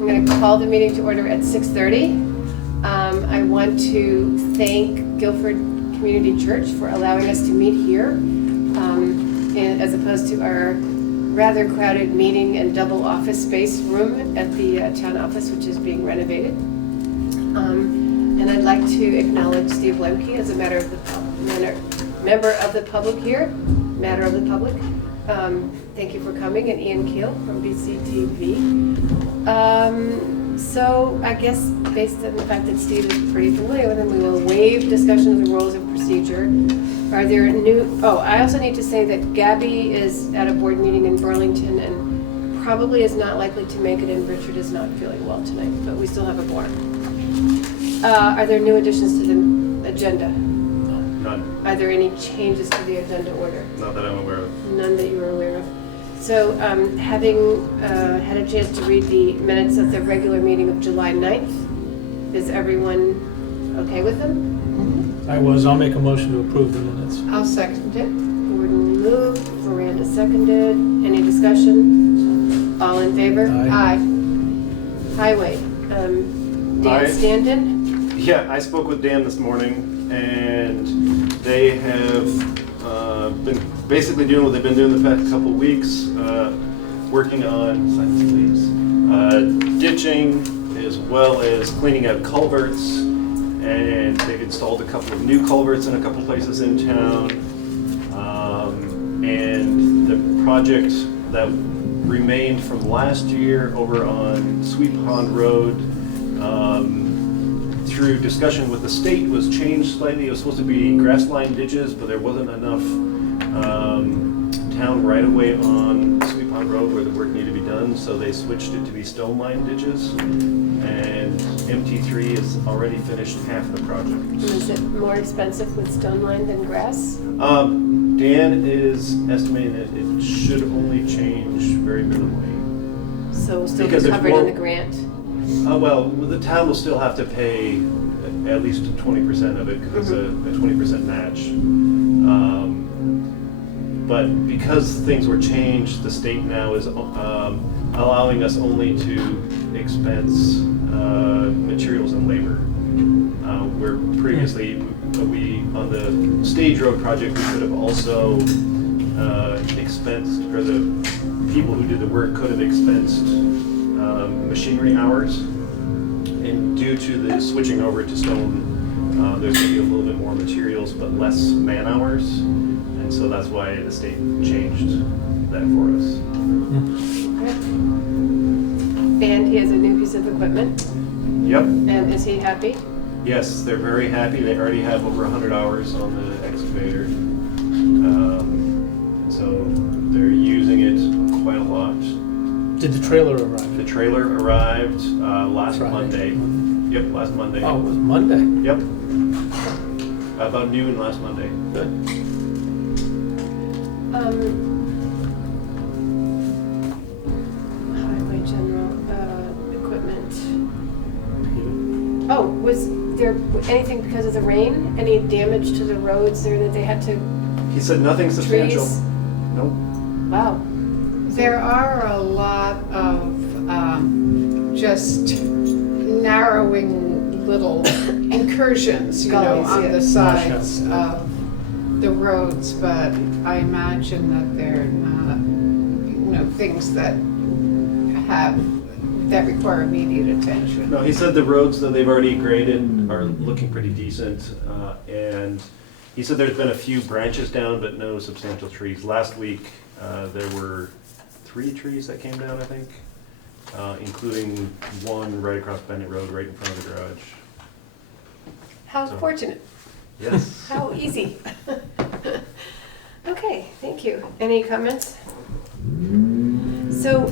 I'm going to call the meeting to order at 6:30. I want to thank Guilford Community Church for allowing us to meet here, as opposed to our rather crowded meeting and double office space room at the town office, which is being renovated. And I'd like to acknowledge Steve Lemke as a member of the public here, matter of the public. Thank you for coming, and Ian Keel from BCTV. So I guess based on the fact that Steve is pretty familiar with them, we will waive discussion of the rules of procedure. Are there I also need to say that Gabby is at a board meeting in Burlington and probably is not likely to make it, and Richard is not feeling well tonight, but we still have a quorum. Are there new additions to the agenda? None. Are there any changes to the agenda order? Not that I'm aware of. None that you are aware of. So having had a chance to read the minutes of the regular meeting of July 9th, is everyone okay with them? I'll make a motion to approve the minutes. I'll second it. Gordon moved, Miranda seconded. Any discussion? All in favor? Aye. Highway. Dan Aye. Standen? Yeah, I spoke with Dan this morning, and they have been basically doing what they've been doing the past couple weeks, working on ditching as well as cleaning out culverts, and they've installed a couple of new culverts in a couple places in town, and the project that remained from last year over on Sweet Pond Road, through discussion with the state, was changed slightly. It was supposed to be grass line ditches, but there wasn't enough town right of way on Sweet Pond Road where the work needed to be done, so they switched it to be stone line ditches, and MT3 has already finished half the project. Is it more expensive with stone line than grass? Dan is estimating that it should only change very minimally. So still Because be it's covered more- in the grant? Well, the town will still have to pay at least 20% of it because it's a 20% match. But because things were changed, the state now is allowing us only to expense materials and labor. Where previously, on the Stage Road project, we could have also expensed, or the people who did the work could have expensed machinery hours. And due to the switching over to stone, there's going to be a little bit more materials but less man hours. And so that's why the state changed that for us. Okay. And he has a new piece of equipment, Yep. and is he happy? Yes, they're very happy. They already have over 100 hours on the excavator. So they're using it quite a lot. Did the trailer arrive? The trailer arrived last Friday. Monday. Yep, last Monday. Oh, it was Monday. Yep. About noon last Monday. Good. Highway general equipment. Oh, was there anything because of the rain? Any damage to the roads there that they had to? He said nothing substantial. Trees? Nope. Wow. There are a lot of just narrowing little incursions, Gullies, on yeah. the sides of the roads, but I imagine that they're not, things that require immediate attention. No, he said the roads that they've already graded are looking pretty decent, and he said there's been a few branches down, but no substantial trees. Last week, there were 3 trees that came down, I think, including one right across Bennett Road, right in front of the garage. How So- fortunate. Yes. How easy. Okay, thank you. Any comments? So,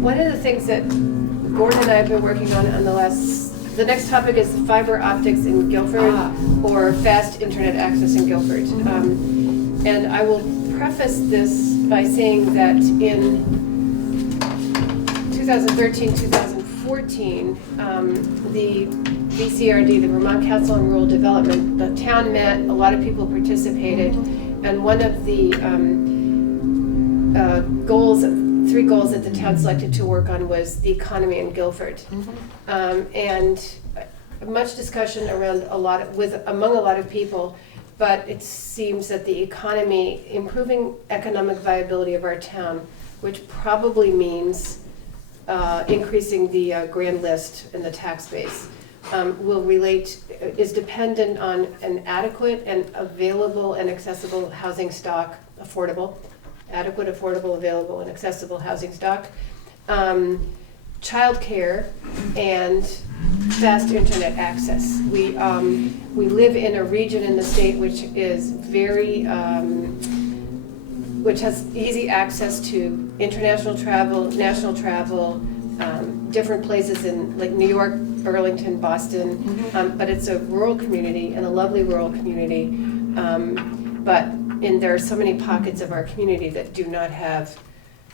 one of the things that Gordon and I have been working on the next topic is fiber optics in Guilford or fast internet access in Guilford. And I will preface this by saying that in 2013-2014, the VCRD, the Vermont Council on Rural Development, the town met, a lot of people participated, and one of the goals three goals that the town selected to work on was the economy in Guilford. And much discussion around among a lot of people, but it seems that the economy, improving economic viability of our town, which probably means increasing the grand list and the tax base, is dependent on an adequate and available and accessible housing stock, adequate, affordable, available, and accessible housing stock, childcare, and fast internet access. We live in a region in the state which is which has easy access to international travel, national travel, different places in like New York, Burlington, Boston, but it's a rural community and a lovely rural community. And there are so many pockets of our community that do not have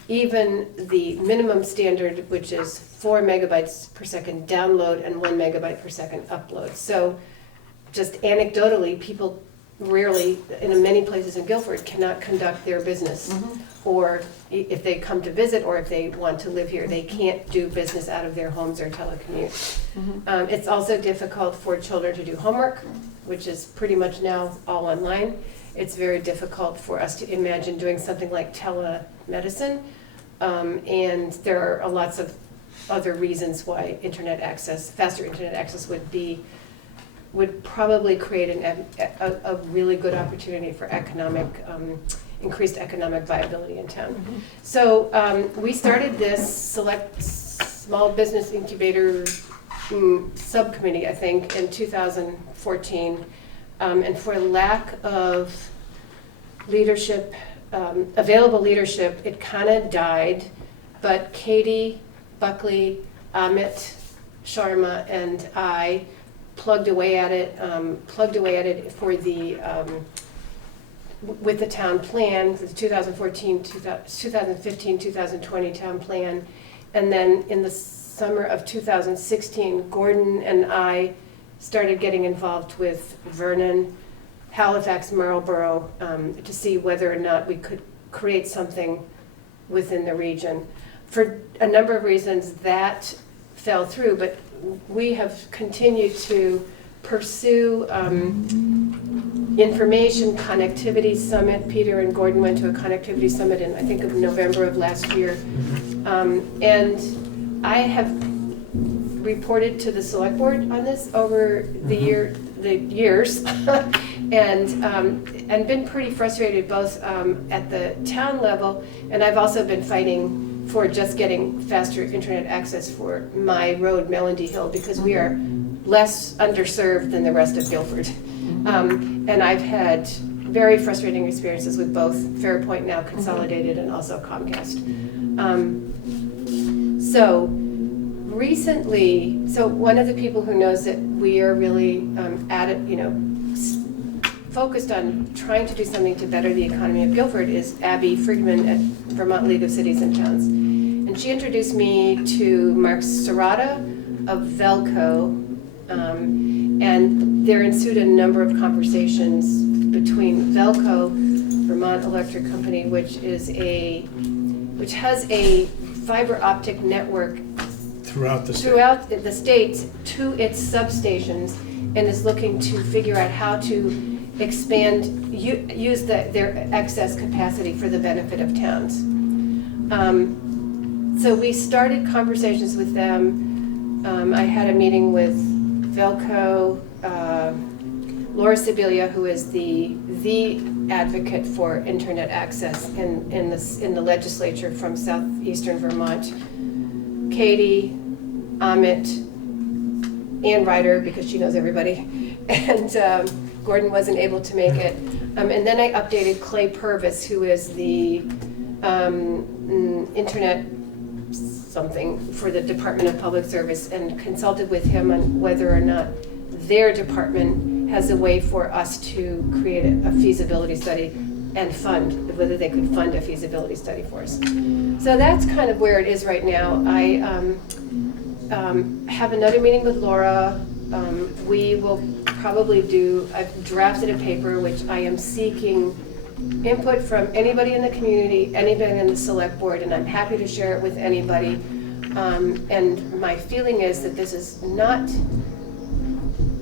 even the minimum standard, which is 4 megabytes per second download and 1 megabyte per second upload. So just anecdotally, people rarely, in many places in Guilford, cannot conduct their business. Or if they come to visit or if they want to live here, they can't do business out of their homes or telecommute. It's also difficult for children to do homework, which is pretty much now all online. It's very difficult for us to imagine doing something like telemedicine. And there are lots of other reasons why faster internet access would probably create a really good opportunity for increased economic viability in town. So we started this small business incubator subcommittee, I think, in 2014. And for lack of leadership, available leadership, it kind of died. But Katie, Buckley, Amit, Sharma, and I plugged away at it for with the town plan, for the 2015-2020 town plan. And then in the summer of 2016, Gordon and I started getting involved with Vernon, Halifax, Marlborough, to see whether or not we could create something within the region. For a number of reasons, that fell through, but we have continued to pursue information connectivity summit. Peter and Gordon went to a connectivity summit in, I think, of November of last year. And I have reported to the Selectboard on this over the years and been pretty frustrated both at the town level, and I've also been fighting for just getting faster internet access for my road, Melody Hill, because we are less underserved than the rest of Guilford. And I've had very frustrating experiences with both Fairpoint, now consolidated, and also Comcast. So recently, one of the people who knows that we are really focused on trying to do something to better the economy of Guilford is Abby Friedman at Vermont League of Cities and Towns. And she introduced me to Mark Serrata of Velco, and there ensued a number of conversations between Velco, Vermont Electric Company, which has a fiber optic network throughout the state. Throughout the state to its substations, and is looking to figure out how to use their excess capacity for the benefit of towns. So we started conversations with them. I had a meeting with Velco, Laura Sibilia, who is the advocate for internet access in the legislature from southeastern Vermont, Katie, Amit, Ann Ryder, because she knows everybody, and Gordon wasn't able to make it. And then I updated Clay Purvis, who is the internet something for the Department of Public Service, and consulted with him on whether or not their department has a way for us to create a feasibility study and whether they could fund a feasibility study for us. So that's kind of where it is right now. I have another meeting with Laura. We will probably I've drafted a paper which I am seeking input from anybody in the community, anybody in the select board, and I'm happy to share it with anybody. And my feeling is that this is not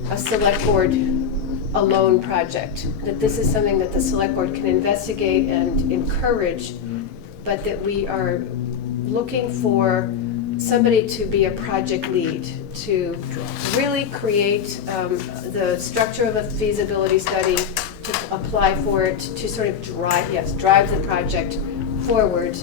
a select board alone project, that this is something that the select board can investigate and encourage, but that we are looking for somebody to be a project lead, to really create the structure of a feasibility study, to apply for it, to sort of drive the project forward.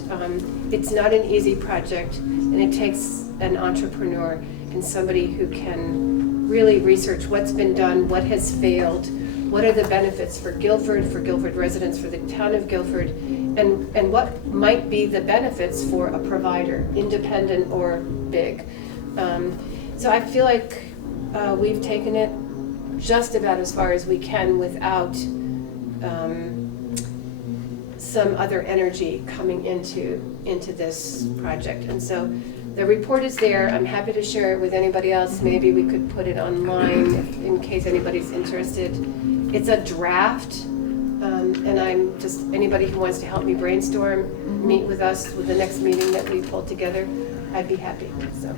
It's not an easy project, and it takes an entrepreneur and somebody who can really research what's been done, what has failed, what are the benefits for Guilford residents, for the town of Guilford, and what might be the benefits for a provider, independent or big. So I feel like we've taken it just about as far as we can without some other energy coming into this project. And so the report is there. I'm happy to share it with anybody else. Maybe we could put it online in case anybody's interested. It's a draft, and I'm just, anybody who wants to help me brainstorm, meet with us with the next meeting that we pull together, I'd be happy, so.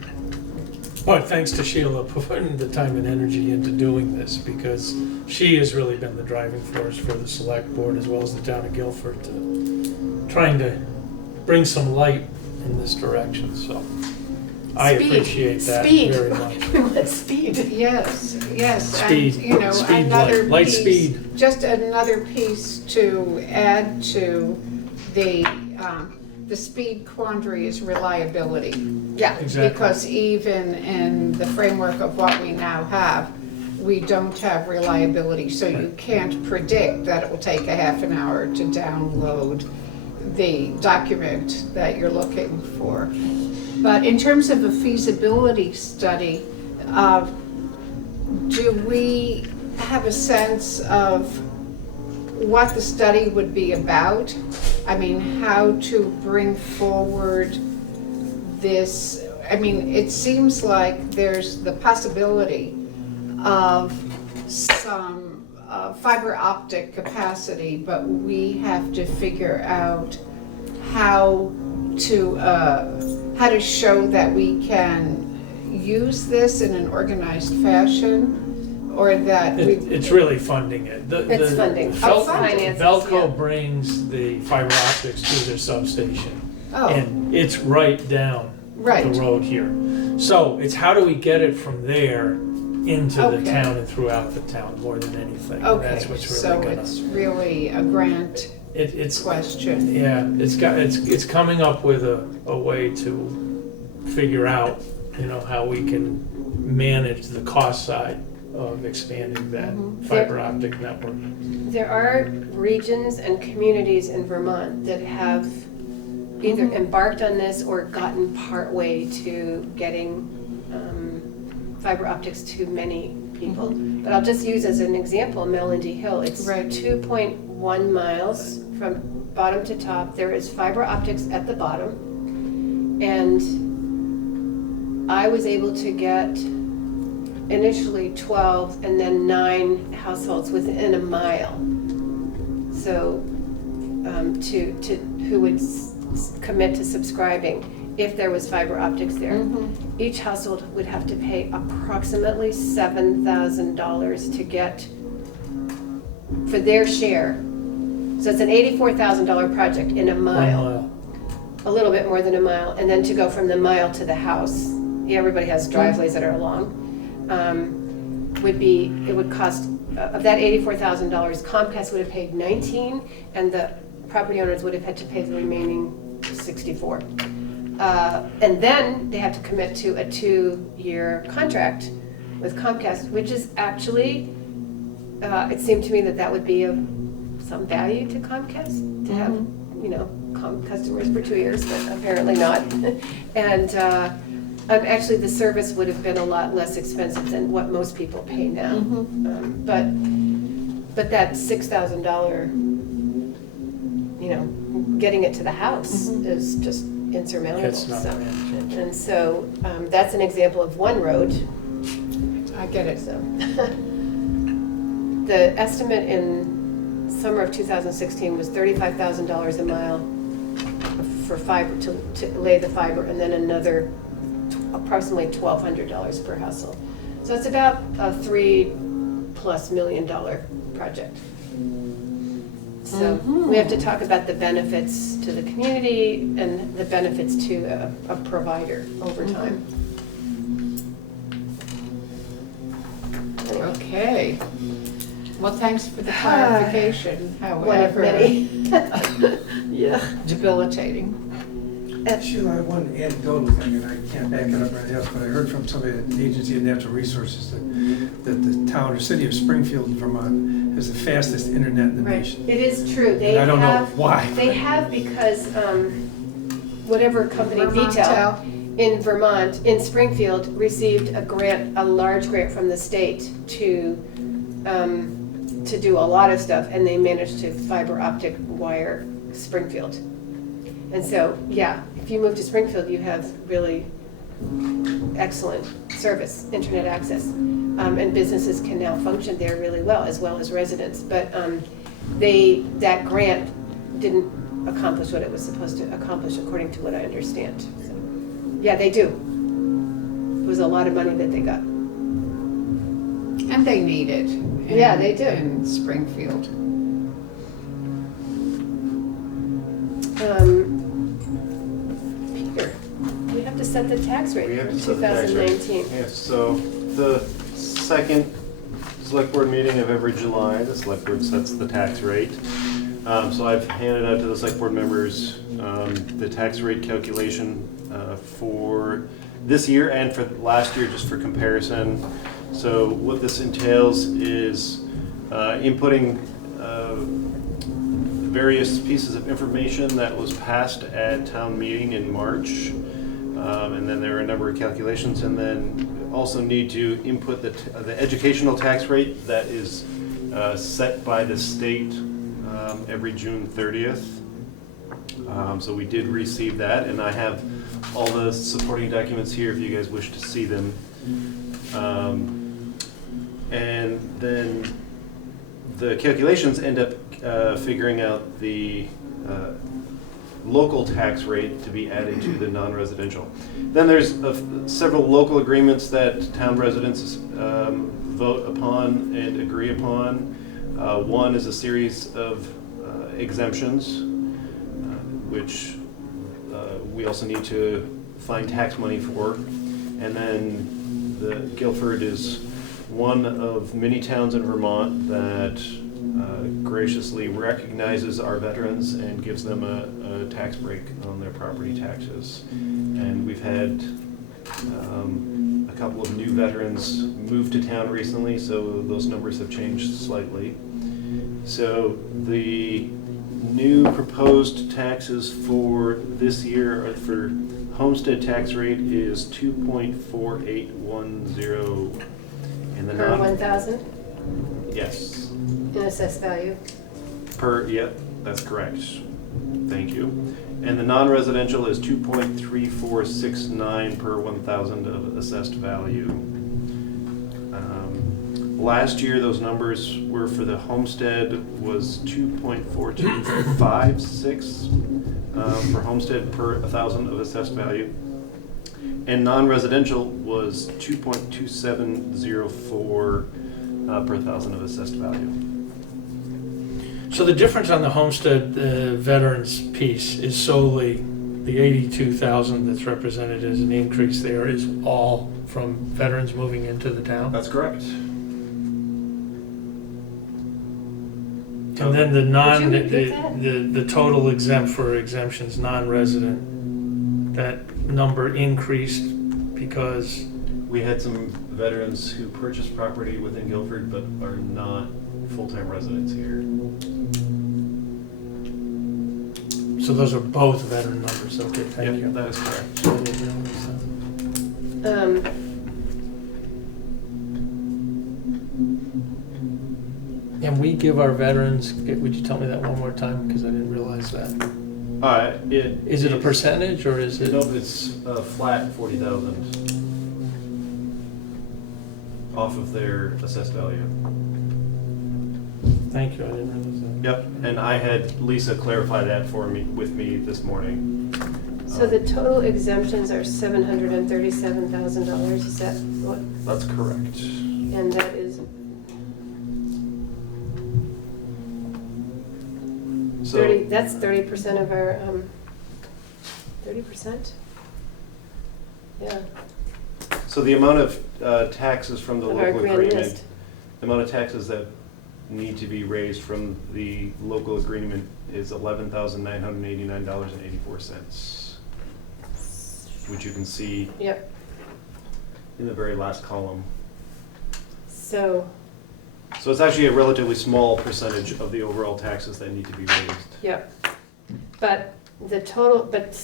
But thanks to Sheila for putting the time and energy into doing this, because she has really been the driving force for the select board as well as the town of Guilford to trying to bring some light in this direction, so I appreciate that very much. We want speed. Yes, Speed, and, you know, speed, another light piece, speed. just another piece to add to the speed quandary is reliability. Yeah. Exactly. Because even in the framework of what we now have, we don't have reliability, so you can't predict that it will take a half an hour to download the document that you're looking for. But in terms of a feasibility study, do we have a sense of what the study would be about? I mean, how to bring forward this, I mean, it seems like there's the possibility of some fiber optic capacity, but we have to figure out how to show that we can use this in an organized fashion, or that It's really funding it. It's funding. Finances, Velco yeah. brings the fiber optics to their substation. Oh. And it's right down Right. the road here. So it's how do we get it from there into the Okay. town and throughout the town more than anything. And Okay, that's what's really so gonna. it's really a grant It's question. yeah. It's coming up with a way to figure out, you know, how we can manage the cost side of expanding that fiber optic network. There are regions and communities in Vermont that have either embarked on this or gotten partway to getting fiber optics to many people. But I'll just use as an example Melody Hill. It's Right. 2.1 miles from bottom to top. There is fiber optics at the bottom. And I was able to get initially 12 and then 9 households within a mile. So to who would commit to subscribing if there was fiber optics there. Each household would have to pay approximately $7,000 to get for their share. So it's an $84,000 project in a mile. A little bit more than a mile, and then to go from the mile to the house. Yeah, everybody has driveways that are long. It would cost, of that $84,000, Comcast would have paid 19, and the property owners would have had to pay the remaining 64. And then they have to commit to a 2-year contract with Comcast, which is actually, it seemed to me that would be of some value to Comcast, to have, you know, customers for 2 years, but apparently not. And actually, the service would have been a lot less expensive than what most people pay now. But that $6,000, you know, getting it to the house is just insurmountable. It's not So, manageable. and so that's an example of one road. I get it. So the estimate in summer of 2016 was $35,000 a mile for fiber, to lay the fiber, and then another approximately $1,200 per household. So it's about a $3+ million project. So we have to talk about the benefits to the community and the benefits to a provider over time. Okay. Well, thanks for the clarification, One of however many. Yeah. debilitating. Sheila, I have one anecdotal thing, and I can't back it up right now, but I heard from somebody at the Agency of Natural Resources that the town or city of Springfield, Vermont, has the fastest internet in the Right, nation. it is true. They And I don't know have, why. they have because whatever company, Vermontel. Vitel, in Vermont, in Springfield, received a grant, a large grant from the state to do a lot of stuff, and they managed to fiber optic wire Springfield. And so, yeah, if you move to Springfield, you have really excellent service, internet access. And businesses can now function there really well as residents. But that grant didn't accomplish what it was supposed to accomplish, according to what I understand. So, yeah, they do. It was a lot of money that they got. And they need it. Yeah, they do. In Springfield. Peter, we have to set the tax rate We have for to set the tax rate. 2019. Yes, so the second select board meeting of every July, the select board sets the tax rate. So I've handed out to the select board members the tax rate calculation for this year and for last year, just for comparison. So what this entails is inputting various pieces of information that was passed at town meeting in March. And then there are a number of calculations, and then also need to input the educational tax rate that is set by the state every June 30th. So we did receive that, and I have all the supporting documents here if you guys wish to see them. And then the calculations end up figuring out the local tax rate to be added to the non-residential. Then there's several local agreements that town residents vote upon and agree upon. One is a series of exemptions, which we also need to find tax money for. And then the Guilford is one of many towns in Vermont that graciously recognizes our veterans and gives them a tax break on their property taxes. And we've had a couple of new veterans move to town recently, so those numbers have changed slightly. So the new proposed taxes for this year for homestead tax rate is 2.4810. And the Per 1,000 yes. in assessed value. Yep, that's correct. Thank you. And the non-residential is 2.3469 per 1,000 of assessed value. Last year, those numbers were for the homestead was 2.4256 for homestead per 1,000 of assessed value. And non-residential was 2.2704 per 1,000 of assessed value. So the difference on the homestead veterans piece is solely the 82,000 that's represented as an increase there is all from veterans moving into the town? That's correct. And then the non, Would you repeat that? the total exempt for exemptions, non-resident, that number increased because, We had some veterans who purchased property within Guilford but are not full-time residents here. so those are both veteran numbers, okay, thank you. Yep, that is correct. I didn't realize that. And we give our veterans, would you tell me that one more time, because I didn't realize that. Is it a percentage, or is it? Nope, it's a flat 40,000 off of their assessed value. thank you, I didn't realize Yep, and I had Lisa clarify that for me, with me this morning. So the total exemptions are $737,000, is that what, That's correct. and that is So, 30, that's 30% of our, 30%? Yeah, so the amount of taxes from the of our local grand agreement, list. the amount of taxes that need to be raised from the local agreement is $11,989.84, which you can see Yep, in the very last column. so, So it's actually a relatively small percentage of the overall taxes that need to be raised. yep. But the total, but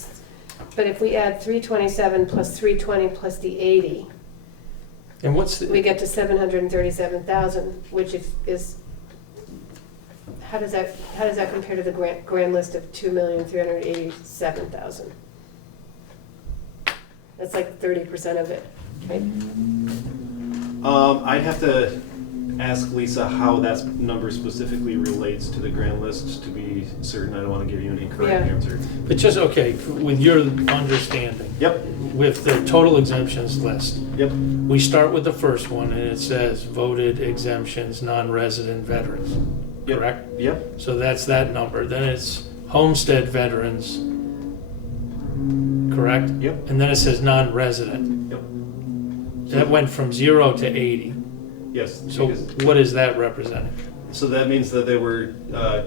if we add 327 plus 320 plus the 80, that. And what's we the, get to 737,000, which is, how does that compare to the grand list of 2,387,000? That's like 30% of it, right? I'd have to ask Lisa how that number specifically relates to the grand list to be certain. I don't want to give you an incorrect Yeah. answer. but just, okay, with your understanding, Yep, with the total exemptions list, yep, we start with the first one and it says voted exemptions, non-resident veterans, Yep. correct? yep, So that's that number. Then it's homestead veterans, correct? yep, And then it says non-resident. yep. That went from 0 to 80. Yes. So because- what is that representing? So that means that there were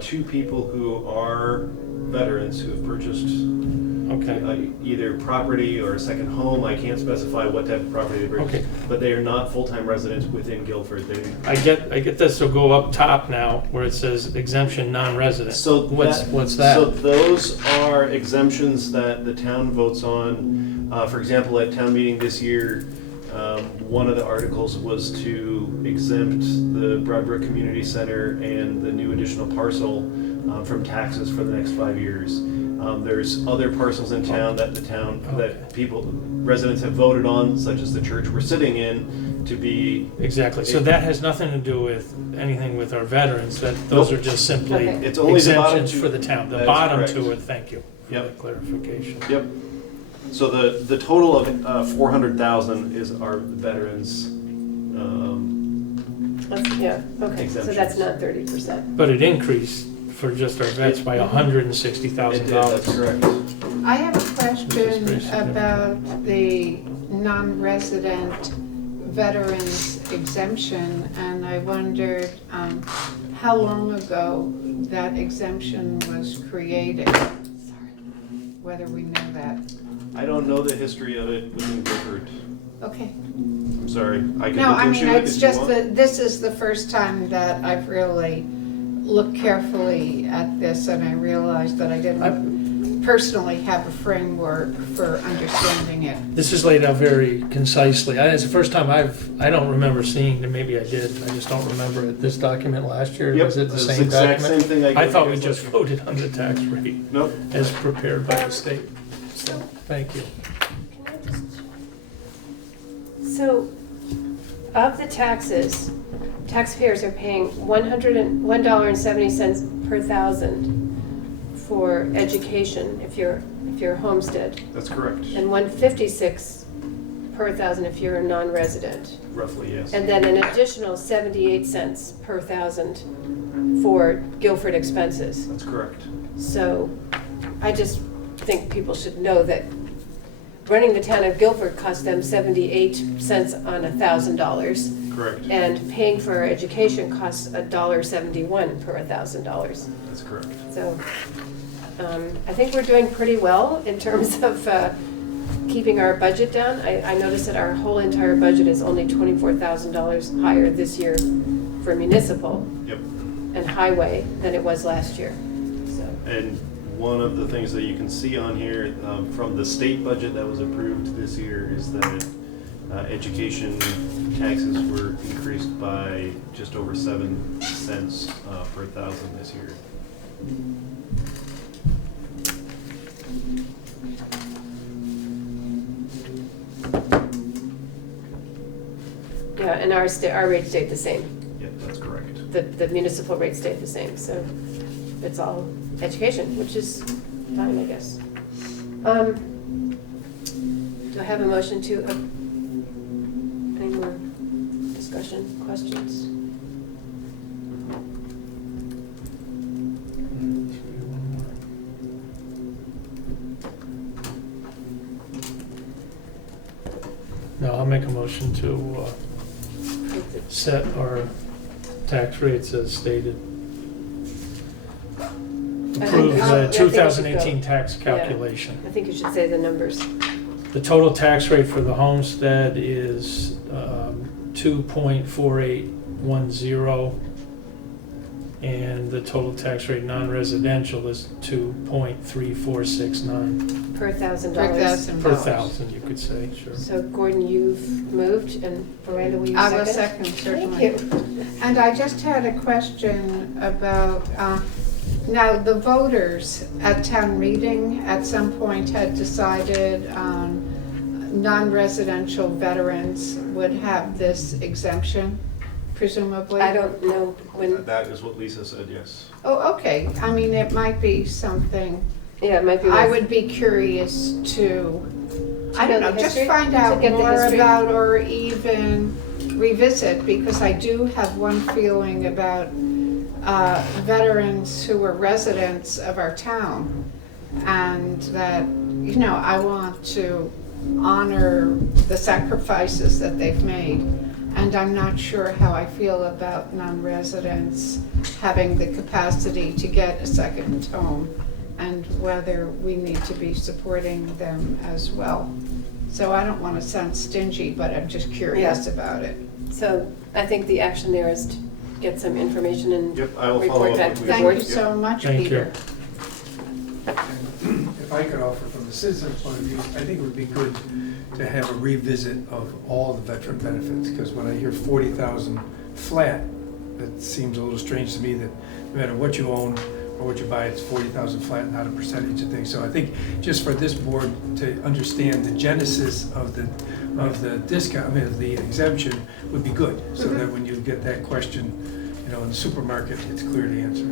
two people who are veterans who have purchased Okay, either property or a second home. I can't specify what type of property they purchased, okay. but they are not full-time residents within Guilford. They, I get this, so go up top now where it says exemption non-resident. So What's that? So those are exemptions that the town votes on. For example, at town meeting this year, one of the articles was to exempt the Broadbrook Community Center and the new additional parcel from taxes for the next 5 years. There's other parcels in town that that people, residents have voted on, such as the church we're sitting in, to be. Exactly, so that has nothing to do with anything with our veterans, those Nope. are just simply Okay. It's only the bottom exemptions two. for the town. The That is bottom correct. two are, thank you for Yep. the clarification. Yep. So the total of 400,000 is our veterans. Yeah, okay, so that's Exemptions. not 30%. But it increased for just our vets by It did, $160,000. that's correct. I have a Which is question pretty significant. about the non-resident veterans exemption, and I wondered how long ago that exemption was created. Whether we know that. I don't know the history of it within Guilford. Okay. I'm sorry. I can No, look I into mean, it it's if you just want. that this is the first time that I've really looked carefully at this, and I realized that I didn't personally have a framework for understanding it. This is laid out very concisely. It's the first time I don't remember seeing, and maybe I did, I just don't remember it. This document last year, Yep, was it the it's same exact document? same thing I I gave thought you we guys just last year. voted on the tax rate Nope. as prepared by the state. So, Thank you. can I just, so, of the taxes, taxpayers are paying $101.70 per thousand for education if you're homestead, That's correct. and $156 per thousand if you're a non-resident. Roughly, yes. And then an additional 78 cents per thousand for Guilford expenses. That's correct. So I just think people should know that running the town of Guilford costs them 78 cents on $1,000, Correct. and paying for our education costs $1.71 per $1,000. That's correct. So I think we're doing pretty well in terms of keeping our budget down. I noticed that our whole entire budget is only $24,000 higher this year for municipal Yep. and highway than it was last year. So, And one of the things that you can see on here from the state budget that was approved this year is that education taxes were increased by just over 7 cents per thousand this year. yeah, and our rate stayed the same. Yep, that's correct. the municipal rate stayed the same, so it's all education, which is fine, I guess. Do I have a motion to, any more discussion, questions? No, I'll make a motion to set our tax rates as stated. Approve I the think we should 2018 go. tax calculation. I think you should say the numbers. The total tax rate for the homestead is 2.4810, and the total tax rate non-residential is 2.3469 Per $1,000. Per $1,000. per thousand, you could say, sure. So Gordon, you've moved, and Miranda, will you I second? will second, certainly. Thank you. And I just had a question about, now the voters at town meeting at some point had decided non-residential veterans would have this exemption, presumably? I don't know when, That is what Lisa said, yes. Oh, okay. I mean, it might be something yeah, it might be. I worth- would be curious to, I don't know know, the just history? find To out get the more history? about or even revisit, because I do have one feeling about veterans who were residents of our town, and that, you know, I want to honor the sacrifices that they've made. And I'm not sure how I feel about non-residents having the capacity to get a second home, and whether we need to be supporting them as well. So I don't want to sound stingy, but I'm just curious about it. So I think the action there is to get some information and Yep, I will follow report up back with to you. the Thank board. you so much, Thank you. Peter. If I could offer from the citizen's point of view, I think it would be good to have a revisit of all the veteran benefits, because when I hear 40,000 flat, it seems a little strange to me that no matter what you own or what you buy, it's 40,000 flat, not a percentage of things. So I think just for this board to understand the genesis of the discount, I mean, of the exemption would be good, so that when you get that question, you know, in the supermarket, it's clear to answer.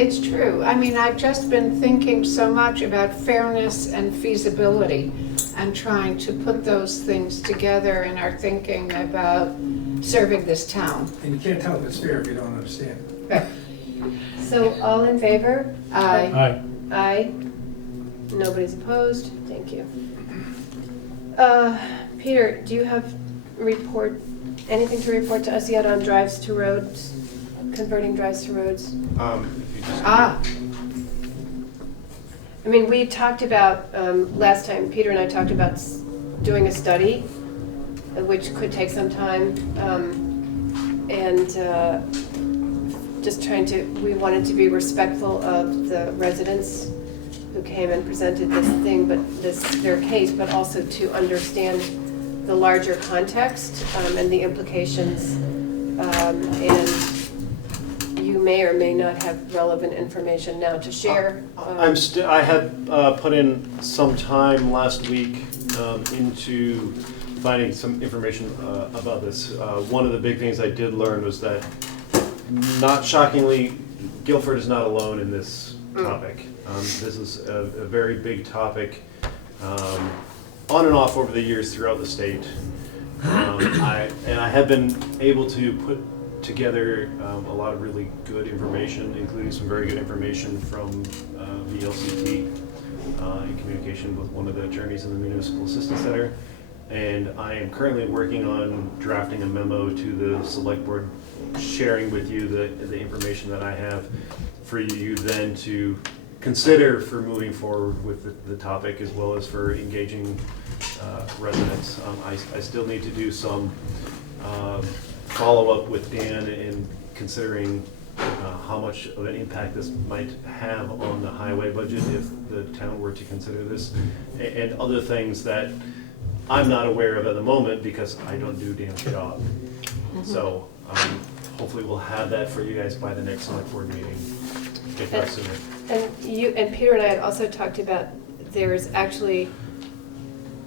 It's true. I mean, I've just been thinking so much about fairness and feasibility, and trying to put those things together in our thinking about serving this town. And you can't tell if it's fair if you don't understand it. So all in favor? Aye. Aye. Nobody's opposed? Thank you. Peter, do you have anything to report to us yet on drives to roads, converting drives to roads? If you just- I mean, we talked about, last time, Peter and I talked about doing a study, which could take some time, and just we wanted to be respectful of the residents who came and presented this thing, their case, but also to understand the larger context and the implications, and you may or may not have relevant information now to share. I had put in some time last week into finding some information about this. One of the big things I did learn was that, not shockingly, Guilford is not alone in this topic. This is a very big topic, on and off over the years throughout the state. I have been able to put together a lot of really good information, including some very good information from VLCT in communication with one of the attorneys in the Municipal Assistance Center. And I am currently working on drafting a memo to the Selectboard, sharing with you the information that I have for you then to consider for moving forward with the topic, as well as for engaging residents. I still need to do some follow-up with Dan in considering how much of an impact this might have on the highway budget if the town were to consider this, and other things that I'm not aware of at the moment because I don't do Dan's job. So hopefully we'll have that for you guys by the next select board meeting, if not sooner. And Peter and I had also talked about, there's actually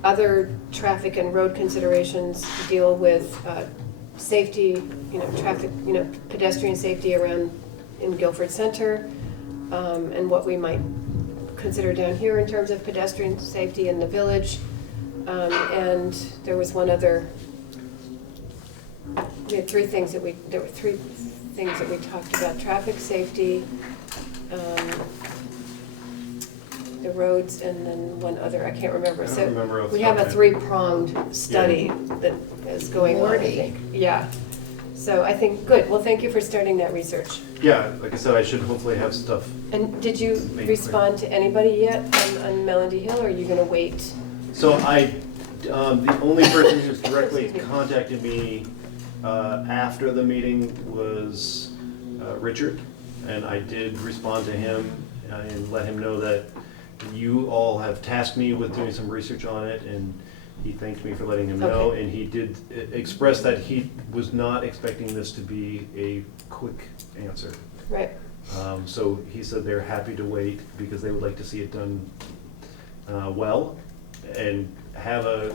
other traffic and road considerations to deal with safety, traffic, pedestrian safety around in Guilford Center, and what we might consider down here in terms of pedestrian safety in the village. And there was one other, there were three things that we talked about: traffic safety, the roads, and then one other, I can't remember. I don't remember off the We have top a of my- three-pronged study that is going on, I think. Yeah. So I think, good. Well, thank you for starting that research. Yeah, like I said, I should hopefully have stuff. And did you Make it respond to anybody yet on Melody Hill, or are you gonna wait? So the only person who's directly Excuse me. contacted me after the meeting was Richard, and I did respond to him and let him know that you all have tasked me with doing some research on it, and he thanked me for letting him know, Okay. and he did express that he was not expecting this to be a quick answer. Right. So he said they're happy to wait because they would like to see it done well and have a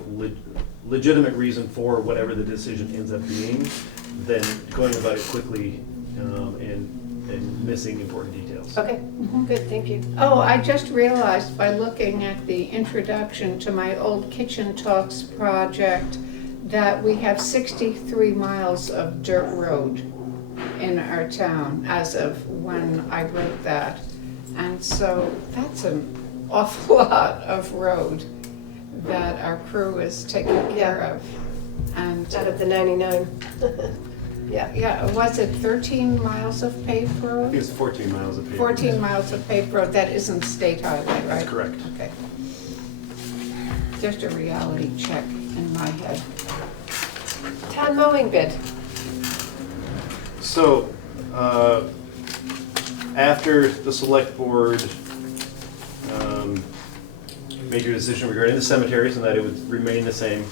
legitimate reason for whatever the decision ends up being, than going about it quickly and missing important details. Okay, good, thank you. Oh, I just realized by looking at the introduction to my old Kitchen Talks project that we have 63 miles of dirt road in our town as of when I wrote that. And so that's an awful lot of road that our crew is taking care of. And Out of the 99. Yeah. yeah, was it 13 miles of paved I think road? it's 14 miles of pavement. 14 miles of paved road, that isn't state highway, right? That's correct. Okay. Just a reality check in my head. Town mowing bid. So, after the select board made your decision regarding the cemeteries and that it would remain the same,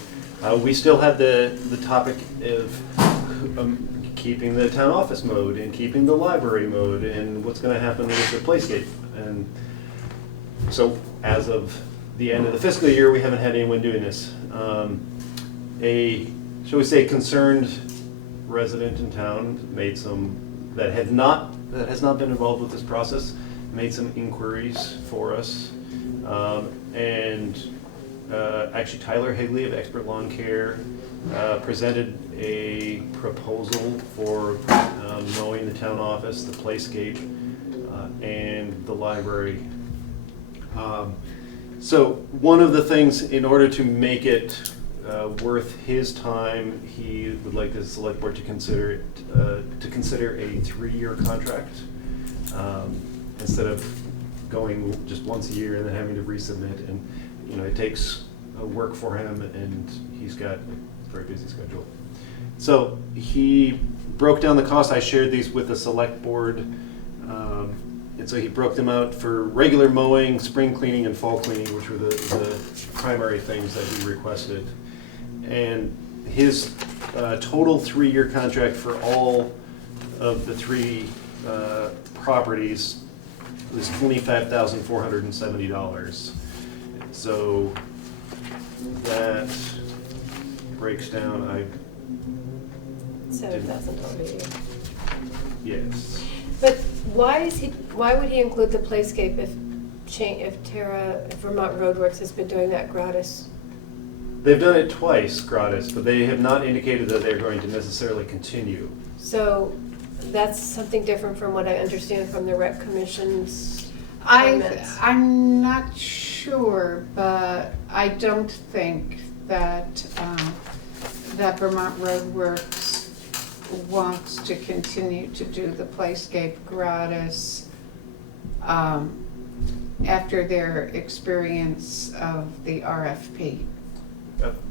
we still had the topic of keeping the town office mode and keeping the library mode and what's gonna happen with the playscape. And so, as of the end of the fiscal year, we haven't had anyone doing this. Shall we say, concerned resident in town made some, that has not been involved with this process, made some inquiries for us. Actually, Tyler Higley of Expert Lawn Care presented a proposal for mowing the town office, the playscape, and the library. So one of the things, in order to make it worth his time, he would like the select board to consider a 3-year contract, instead of going just once a year and then having to resubmit. And it takes work for him, and he's got a very busy schedule. So he broke down the cost. I shared these with the select board, and so he broke them out for regular mowing, spring cleaning, and fall cleaning, which were the primary things that he requested. And his total 3-year contract for all of the 3 properties was $25,470. So that breaks down, $7,000 a year. yes. But why would he include the playscape if Vermont Roadworks has been doing that gratis? They've done it twice gratis, but they have not indicated that they're going to necessarily continue. So that's something different from what I understand from the rec commission's comments. I'm not sure, but I don't think that that Vermont Roadworks wants to continue to do the playscape gratis after their experience of the RFP.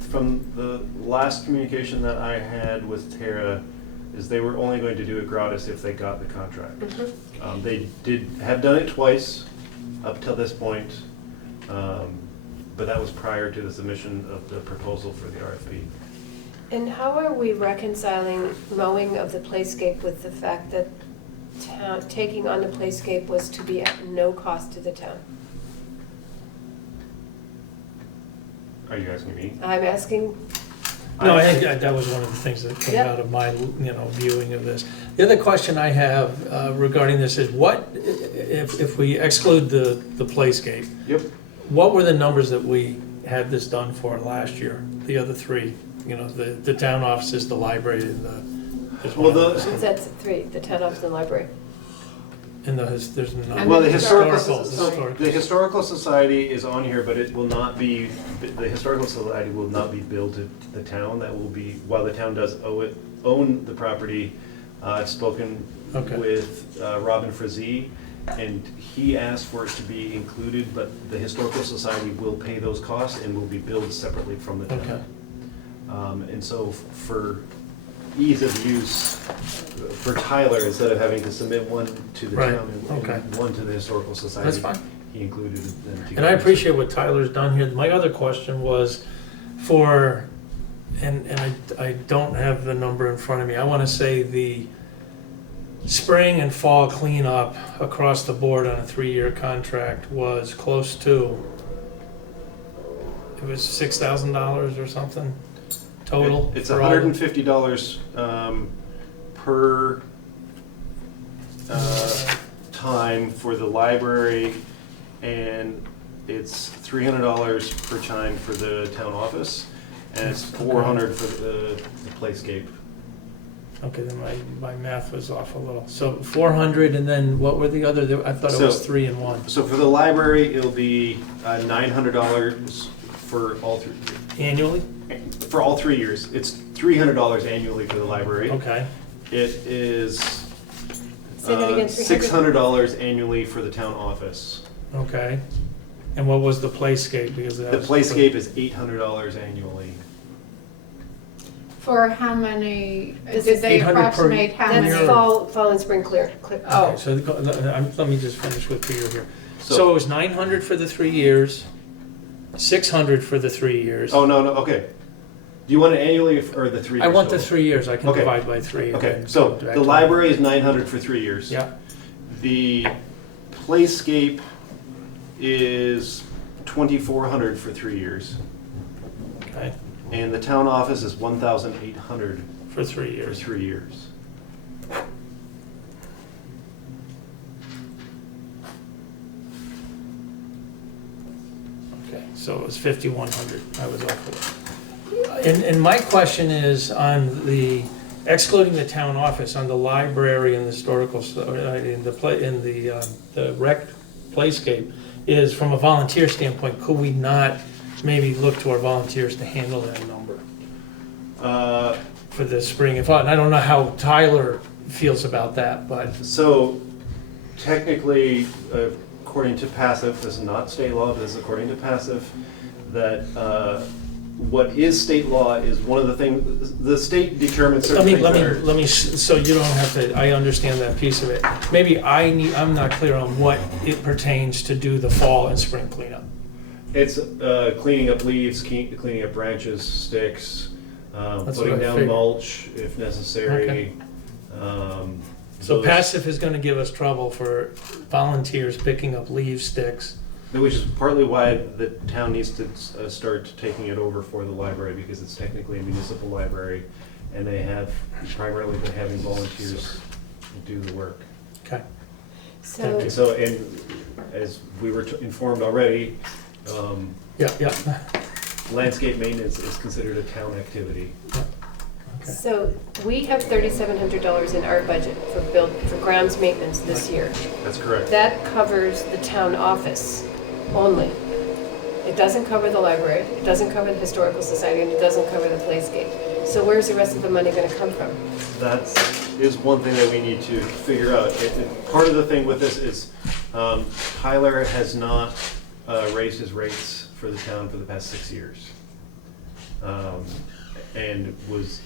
From the last communication that I had with Tara, is they were only going to do it gratis if they got the contract. Mhm. They have done it twice up till this point, but that was prior to the submission of the proposal for the RFP. And how are we reconciling mowing of the playscape with the fact that taking on the playscape was to be at no cost to the town? Are you asking me? I'm asking No, that was one of the things that came Yep. out of my, viewing of this. The other question I have regarding this is what, if we exclude the playscape, Yep. what were the numbers that we had this done for last year? The other three, the town offices, the library, and the. Well, That's three, the town office and library. And there's no. And Well, the the historical Historical Society is on here, but it will not be, the Historical Society will not be billed to the town. That will be, while the town does own the property, I've spoken Okay. with Robin Frazee, and he asked for it to be included, but the Historical Society will pay those costs and will be billed separately from the town. Okay. And so for ease of use, for Tyler, instead of having to submit one to the Right, town okay. and one to the Historical Society. That's fine. He included them together. And I appreciate what Tyler's done here. My other question was for, and I don't have the number in front of me, I want to say the spring and fall cleanup across the board on a 3-year contract was close to, it was $6,000 or something total? It's for all the- $150 per time for the library, and it's $300 per time for the town office, and it's $400 for the playscape. Okay, then my math was off a little. So 400, and then what were the other, I thought it was So- 3 and 1. So for the library, it'll be $900 for all three. Annually? For all 3 years. It's $300 annually for the library. Okay, It is Say that again, 300? $600 annually for the town office. okay. And what was the playscape? Because that The was- playscape is $800 annually. For how many, This did is they 800 per approximate how That's many? fall and spring clear. Oh. Okay, so let me just finish with Peter here. So- So it was 900 for the 3 years, 600 for the 3 years. Oh, no, okay. Do you want it annually or the 3 years? I want the total? 3 years, I can Okay. divide by 3. and Okay, then so go back the to- library is 900 for 3 years. Yeah, The playscape is 2,400 for 3 years. okay, And the town office is 1,800 for 3 for years. 3 years. Okay, so it was 5,100, I was off a little. And my question is on the, excluding the town office, on the library and the historical, in the rec playscape, is from a volunteer standpoint, could we not maybe look to our volunteers to handle that number for the spring and fall? And I don't know how Tyler feels about that, but, So technically, according to passive, this is not state law, but this is according to passive, that what is state law is one of the things, the state determines certain things that are. let me, so you don't have to, I understand that piece of it. Maybe I'm not clear on what it pertains to do the fall and spring cleanup. It's cleaning up leaves, cleaning up branches, sticks, That's what putting I down figured. mulch if necessary. So those- passive is gonna give us trouble for volunteers picking up leaves, sticks. Which is partly why the town needs to start taking it over for the library, because it's technically a municipal library, and they have primarily been having volunteers do the work. Okay, So, And so, and as we were informed already, yeah, landscape maintenance is considered a town activity. okay. so we have $3,700 in our budget for grounds maintenance this year. That's correct. That covers the town office only. It doesn't cover the library, it doesn't cover the historical society, and it doesn't cover the playscape. So where's the rest of the money gonna come from? That is one thing that we need to figure out. Part of the thing with this is Tyler has not raised his rates for the town for the past 6 years. And was,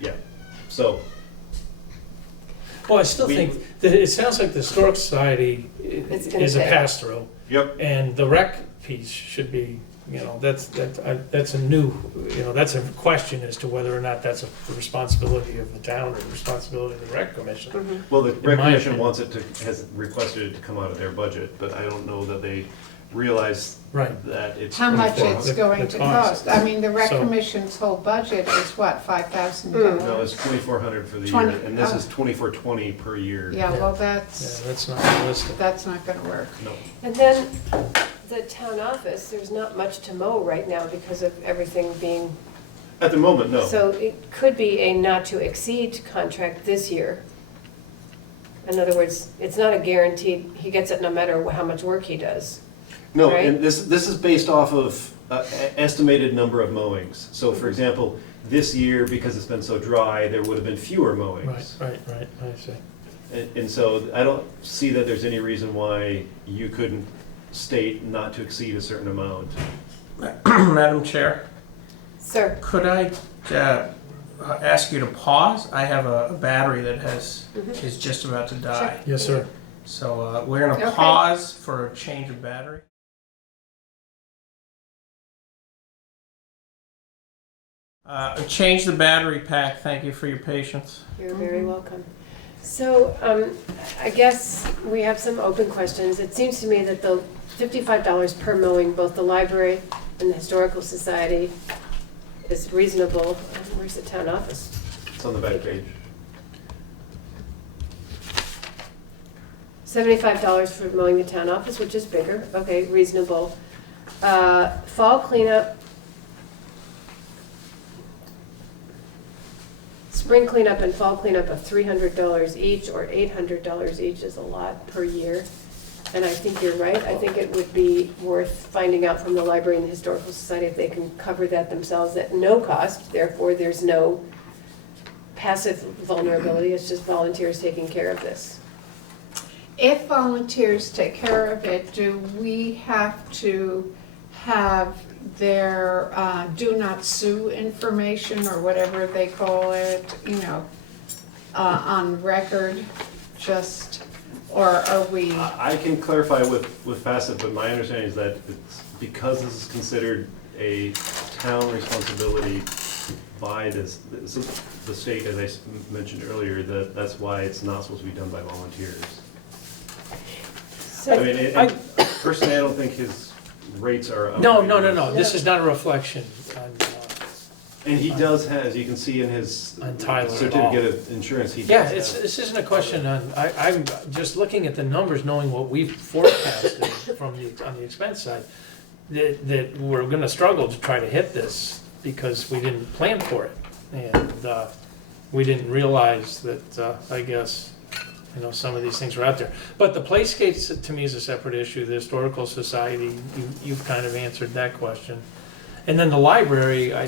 yeah, so. Well, I still We- think, that it sounds like the Historic Society It's gonna is a pay. pass-through, Yep. and the rec piece should be, that's a new, that's a question as to whether or not that's the responsibility of the town or the responsibility of the rec commission. Well, the my recognition opinion. wants it to, has requested it to come out of their budget, but I don't know that they realize Right. that it's how much 24. it's going The to cost. cost. I mean, the rec So- commission's whole budget is what, $5,000? No, it's 2,400 for the 20 year, and this oh. is 2,420 per year. Yeah, Yeah. well, Yeah, that's not realistic. that's not gonna work. No. And then the town office, there's not much to mow right now because of everything being, At the moment, no. so it could be a not to exceed contract this year. In other words, it's not a guaranteed, he gets it no matter how much work he does. No, right? and this is based off of estimated number of mowings. So Mm-hmm. for example, this year, because it's been so dry, there would have been fewer mowings. Right, I see. And so I don't see that there's any reason why you couldn't state not to exceed a certain amount. Madam Chair, Sir, could I ask you to pause? I have a battery that is just about to die. Yes, sir. So we're going to Okay. pause for a change of battery. Change the battery pack. Thank you for your patience. you're very welcome. So I guess we have some open questions. It seems to me that the $55 per mowing, both the library and the Historical Society, is reasonable. Where's the town office? It's on the back page. $75 for mowing the town office, which is bigger, okay, reasonable. Fall cleanup, spring cleanup and fall cleanup of $300 each or $800 each is a lot per year. And I think you're right, I think it would be worth finding out from the library and the Historical Society if they can cover that themselves at no cost, therefore there's no passive vulnerability, it's just volunteers taking care of this. If volunteers take care of it, do we have to have their do not sue information or whatever they call it, on record, just, or are we? I can clarify with passive, but my understanding is that it's because this is considered a town responsibility by the state, as I mentioned earlier, that's why it's not supposed to be done by volunteers. So, I mean, personally, I don't think his rates are. No, outrageous. this is not a reflection on, And he does have, as you can see in his On Tyler at all. certificate of insurance, he yeah, does have. this isn't a question on, I'm just looking at the numbers, knowing what we've forecasted on the expense side, that we're gonna struggle to try to hit this because we didn't plan for it. And we didn't realize that, I guess, some of these things are out there. But the playscapes, to me, is a separate issue. The Historical Society, you've kind of answered that question. And then the library, I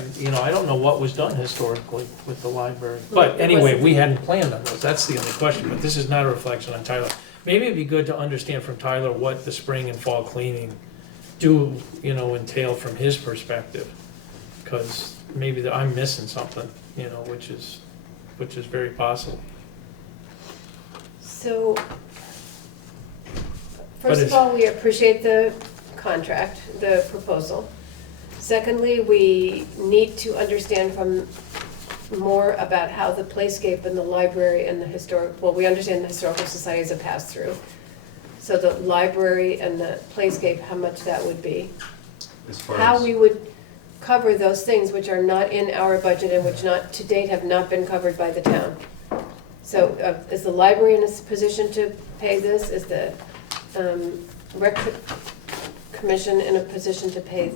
don't know what was done historically with the library. But anyway, we hadn't planned on those. That's the only question. But this is not a reflection on Tyler. Maybe it'd be good to understand from Tyler what the spring and fall cleaning do, entail from his perspective. Because maybe I'm missing something, which is very possible. So, But first of it's- all, we appreciate the contract, the proposal. Secondly, we need to understand more about how the playscape and the library and we understand the Historical Society is a pass-through. So the library and the playscape, how much that would be. As far How as- we would cover those things which are not in our budget and which to date have not been covered by the town. So is the library in a position to pay this? Is the rec commission in a position to pay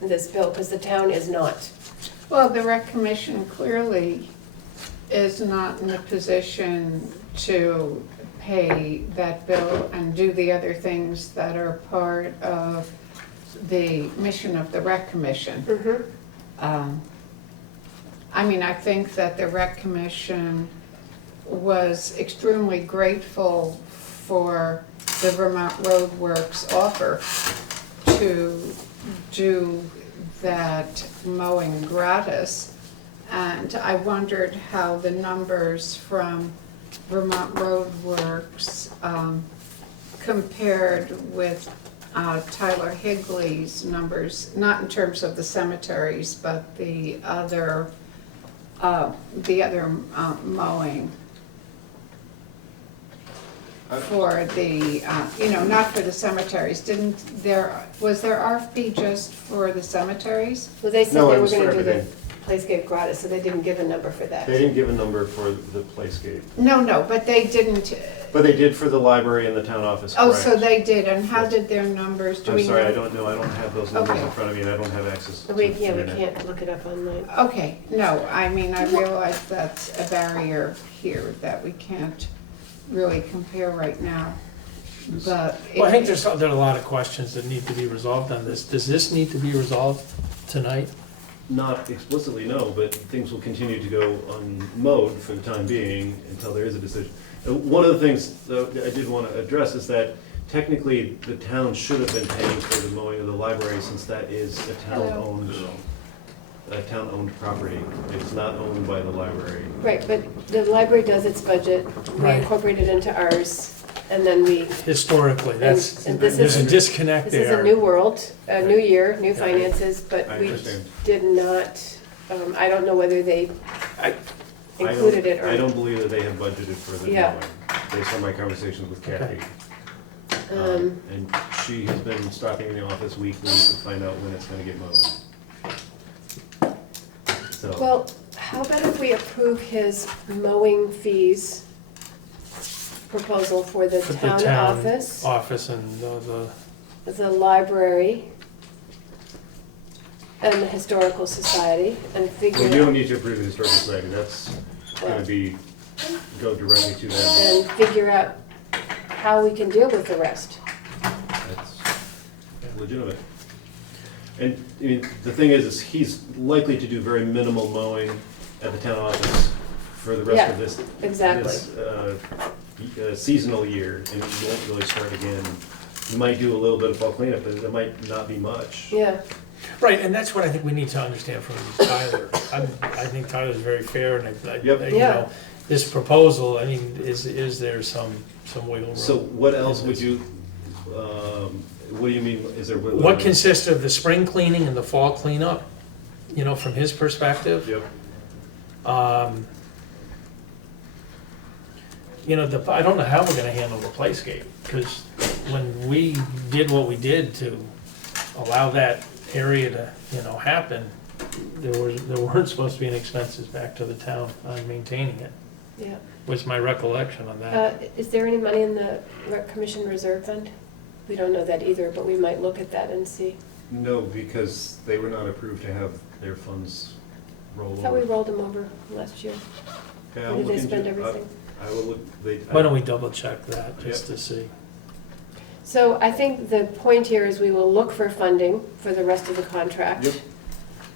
this bill? Because the town is not. Well, the rec commission clearly is not in a position to pay that bill and do the other things that are part of the mission of the rec commission. I think that the rec commission was extremely grateful for the Vermont Road Works offer to do that mowing gratis. And I wondered how the numbers from Vermont Road Works compared with Tyler Higley's numbers, not in terms of the cemeteries, but the other mowing. for the, not for the cemeteries. Was there RFP just for the cemeteries? Well, they said No, they it were was gonna for do the everything. playscape gratis, so they didn't give a number for that. They didn't give a number for the playscape, No, but they didn't, but they did for the library and the town office, oh, correct? so they did, and how Yes. did their numbers, do I'm we sorry, I know? don't know, I don't have those numbers in Okay. front of me, and I don't have access to We internet. can't look it up online. Okay, no, I mean, I realize that's a barrier here that we can't really compare right now, but. Well, I think there are a lot of questions that need to be resolved on this. Does this need to be resolved tonight? Not explicitly, no, but things will continue to go unmowed for the time being until there is a decision. One of the things that I did want to address is that technically the town should have been paying for the mowing of the library since that is a town-owned property. It's not owned by the library. Right, but the library does its budget, we Right. incorporate it into ours, and then we, Historically, and this there's a is- disconnect this is a there. new world, a new year, new finances, but I we understand. did not, I don't know whether they I- included it or. I don't believe that they have budgeted for the Yeah. mowing, based on my conversations with Kathy. Um, And she has been stopping in the office weekly to find out when it's gonna get mowed. So, Well, how about if we approve his mowing fees proposal for the For the town office, Office and the library, and the historical society, and well, figure you don't out, need to approve the historical society, that's gonna Well- be, go directly to them. and figure out how we can deal with the rest. That's legitimate. And, I mean, the thing is he's likely to do very minimal mowing at the town office for the rest Yeah, of this, exactly. seasonal year, and it won't really start again. You might do a little bit of fall cleanup, but it might not be much. Yeah, right, and that's what I think we need to understand from Tyler. I think Tyler's very fair, and Yep. Yeah. this proposal, I mean, is there some wiggle room? So what else would you, what do you mean, is there? What consists of the spring cleaning and the fall cleanup, from his perspective? Yep, I don't know how we're gonna handle the playscape, because when we did what we did to allow that area to, happen, there weren't supposed to be any expenses back to the town on maintaining it, yeah. was my recollection on that. Is there any money in the rec commission reserve fund? We don't know that either, but we might look at that and see. no, because they were not approved to have their funds roll I over. thought we rolled them over last year. Okay, Or I'll did they look spend into- everything? I will look, Why don't we double check that, just to see? So I think the point here is we will look for funding for the rest of the contract.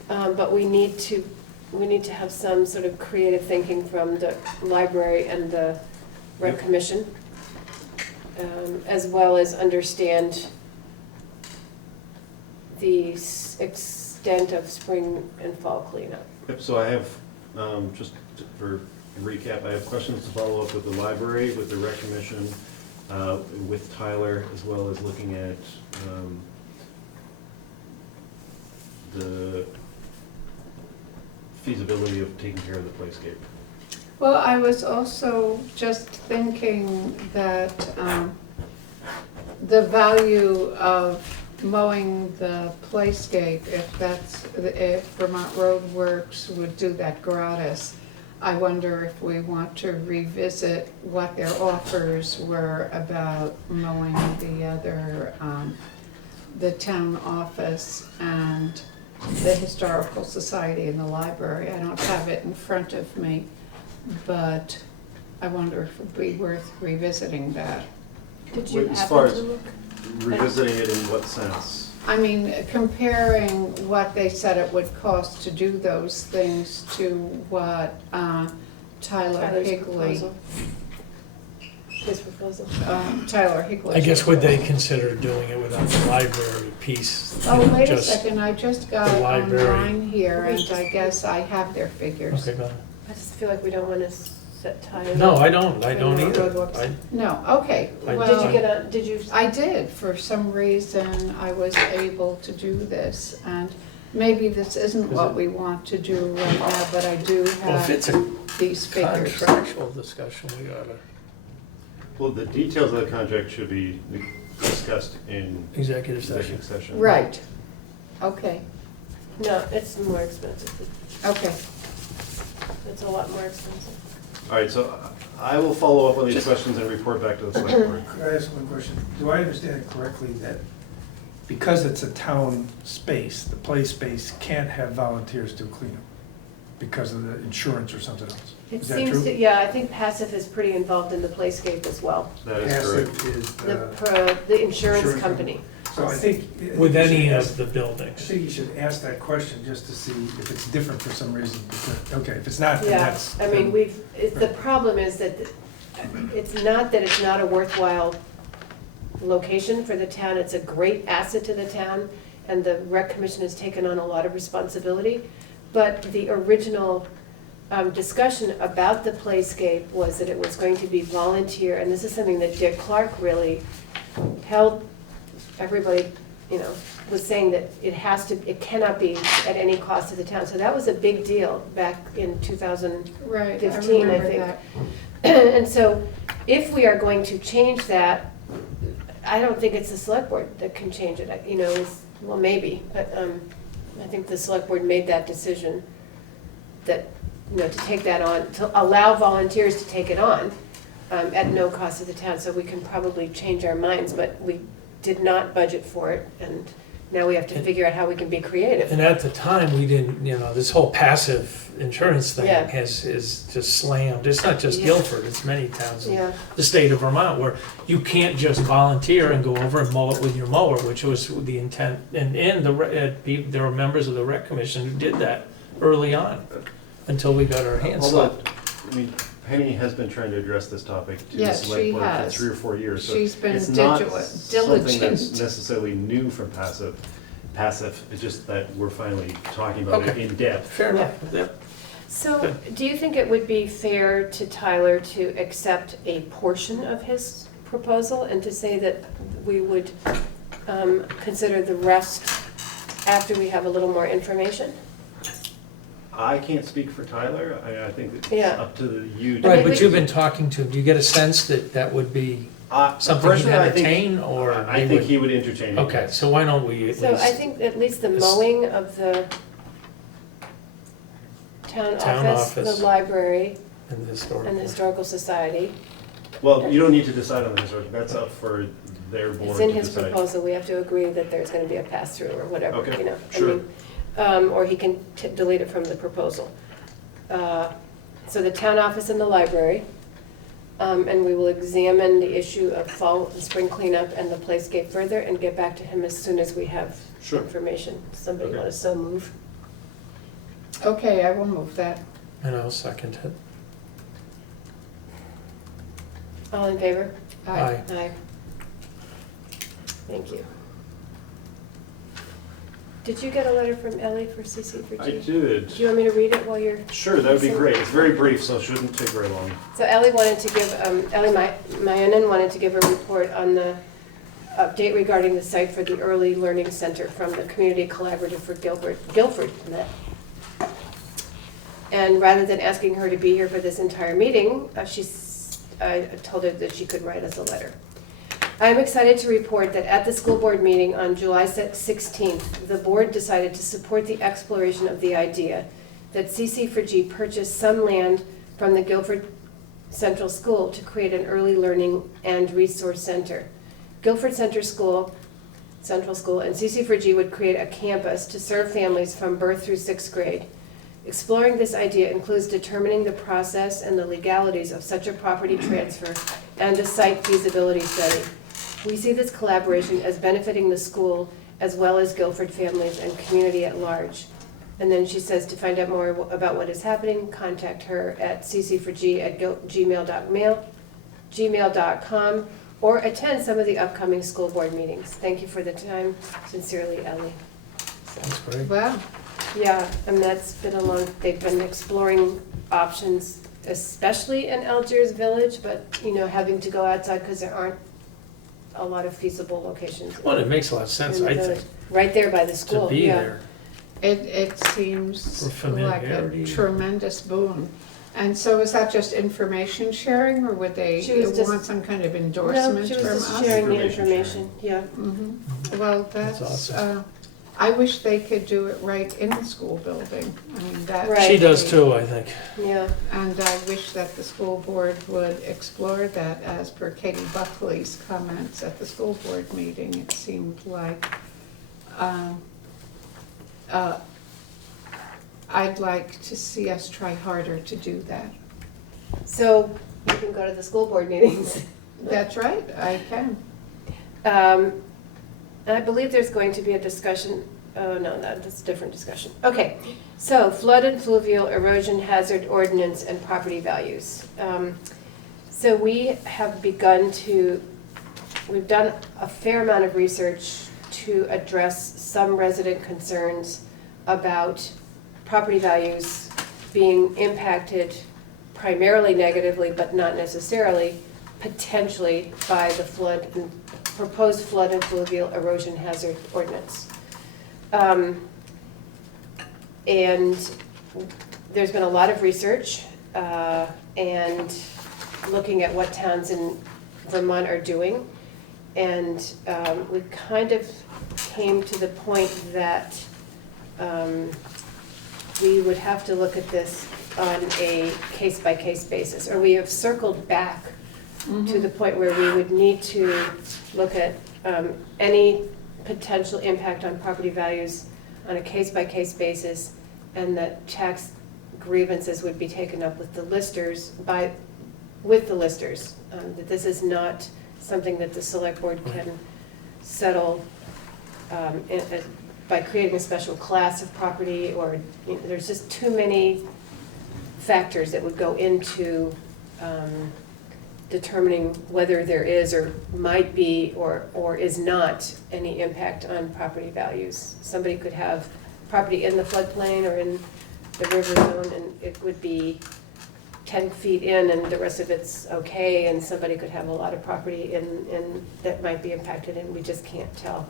Yep. But we need to have some sort of creative thinking from the library and the rec Yep. commission, as well as understand the extent of spring and fall cleanup. Yep, so I have, just for recap, I have questions to follow up with the library, with the rec commission, with Tyler, as well as looking at the feasibility of taking care of the playscape. Well, I was also just thinking that the value of mowing the playscape, if Vermont Road Works would do that gratis, I wonder if we want to revisit what their offers were about mowing the other, the town office and the Historical Society and the library. I don't have it in front of me, but I wonder if it would be worth revisiting that. Did you As far happen as to look? revisiting it in what sense? I mean, comparing what they said it would cost to do those things to what Tyler Tyler's Higley, proposal? His proposal? Tyler Higley. I guess would they consider doing it without the library piece? Oh, wait a just- second, I just got the library. online here and I guess I have their figures. Okay, go ahead. I just feel like we don't want to set Tyler. No, I don't Vermont either. Road Works. No, okay, I- well. Did you get a, did you? I did, for some reason, I was able to do this, and maybe this isn't what we want to do right now, but I do Well, if have it's a these figures. contractual discussion, we oughta, Well, the details of the contract should be discussed in Executive session. executive session. Right. Okay, No, it's more expensive. okay. It's a lot more expensive. All right, so I will follow up on these questions and report back to the select board. Could I ask one question? Do I understand it correctly that because it's a town space, the play space can't have volunteers do cleanup because of the insurance or something else? It Is that seems true? to, yeah, I think Passive is pretty involved in the playscape as well. That is correct. Passive is The insurance Insurance company. So I think. With you any should of ask- the I buildings. think you should ask that question just to see if it's different for some reason. Okay, if it's not, then Yeah, that's. I mean, the problem is that it's not that it's not a worthwhile location for the town, it's a great asset to the town, and the rec commission has taken on a lot of responsibility. But the original discussion about the playscape was that it was going to be volunteer, and this is something that Dick Clark really held everybody, was saying that it cannot be at any cost to the town. So that was a big deal back in 2000. Right, I 15, I remember think. that. And so if we are going to change that, I don't think it's the select board that can change it, well, maybe, but I think the select board made that decision that, to take that on, to allow volunteers to take it on at no cost to the town, so we can probably change our minds, but we did not budget for it, and now we have to figure out how we can be creative. And at the time, we didn't, this whole passive insurance thing Yeah. is just slammed. It's not just Yeah. Guilford, it's many towns in Yeah, the state of Vermont where you can't just volunteer and go over and mow it with your mower, which was the intent. And there were members of the rec commission who did that early on until we got our hands Although, slapped. I mean, Penny has been trying to address this topic to the Yes, select she board for has. 3 or 4 years. So She's been it's not diligent. something that's necessarily new from passive, it's just that we're finally talking about it Okay. in depth. Fair enough. Yep. so do you think it would be fair to Tyler to accept a portion of his proposal and to say that we would consider the rest after we have a little more information? I can't speak for Tyler, I think it's Yeah. up to you. to- Right, but you've been talking to him. Do you get a sense that that would be something he'd personally, I think- entertain or? I think he would entertain it. Okay, yes. so why don't we at So I least, think at least the This- mowing of the town Town office, office. the library, in the historical? and the historical society. Well, you don't need to decide on the historic, that's up for their board It's to in his decide. proposal, we have to agree that there's gonna be a pass-through or whatever, Okay, I sure. mean, or he can delete it from the proposal. So the town office and the library, and we will examine the issue of fall and spring cleanup and the playscape further and get back to him as soon as we have Sure. information. Somebody Okay. want to so move? Okay, I will move that. And I'll second it. All in favor? Aye. Aye. Thank you. Did you get a letter from Ellie for CC for I G? did. Do you want me to read it while you're? Sure, that would be great. It's very brief, so it shouldn't take very long. So Ellie wanted to give, Ellie Myonen wanted to give a report on the update regarding the site for the Early Learning Center from the Community Collaborative for Guilford. And rather than asking her to be here for this entire meeting, I told her that she could write us a letter. I am excited to report that at the school board meeting on July 16th, the board decided to support the exploration of the idea that CC4G purchase some land from the Guilford Central School to create an early learning and resource center. Guilford Central School and CC4G would create a campus to serve families from birth through 6th grade. Exploring this idea includes determining the process and the legalities of such a property transfer and a site feasibility study. We see this collaboration as benefiting the school as well as Guilford families and community at large. And then she says to find out more about what is happening, contact her at cc4g@gmail.com or attend some of the upcoming school board meetings. Thank you for the time. Sincerely, Ellie. That's great. Wow, Yeah, and that's been they've been exploring options, especially in Algiers Village, but, having to go outside because there aren't a lot of feasible locations. Well, it makes a lot of sense, in the I village. think, Right there by the to school, be yeah. there. it seems For like a familiarity. tremendous boon. And so is that just information sharing, or would they She was just- want some kind of No, endorsement she from was us? just sharing the Information information, yeah. Well, That's that's, awesome. I wish they could do it right in the school building. I mean, that. Right. She does too, I think. Yeah, And I wish that the school board would explore that, as per Katie Buckley's comments at the school board meeting. It seemed like, I'd like to see us try harder to do that. so you can go to the school board meetings. That's right, I can. I believe there's going to be a discussion, oh no, that's a different discussion. Okay, so flood and fluvial erosion hazard ordinance and property values. So we have begun to, we've done a fair amount of research to address some resident concerns about property values being impacted primarily negatively, but not necessarily, potentially by the flood and proposed flood and fluvial erosion hazard ordinance. And there's been a lot of research and looking at what towns in Vermont are doing. And we kind of came to the point that we would have to look at this on a case-by-case basis, or we have circled back to the point where we would need to look at any potential impact on property values on a case-by-case basis, and that tax grievances would be taken up with the listers that this is not something that the select board can settle by creating a special class of property, or there's just too many factors that would go into determining whether there is or might be or is not any impact on property values. Somebody could have property in the floodplain or in the river zone, and it would be 10 feet in and the rest of it's okay, and somebody could have a lot of property in that might be impacted, and we just can't tell.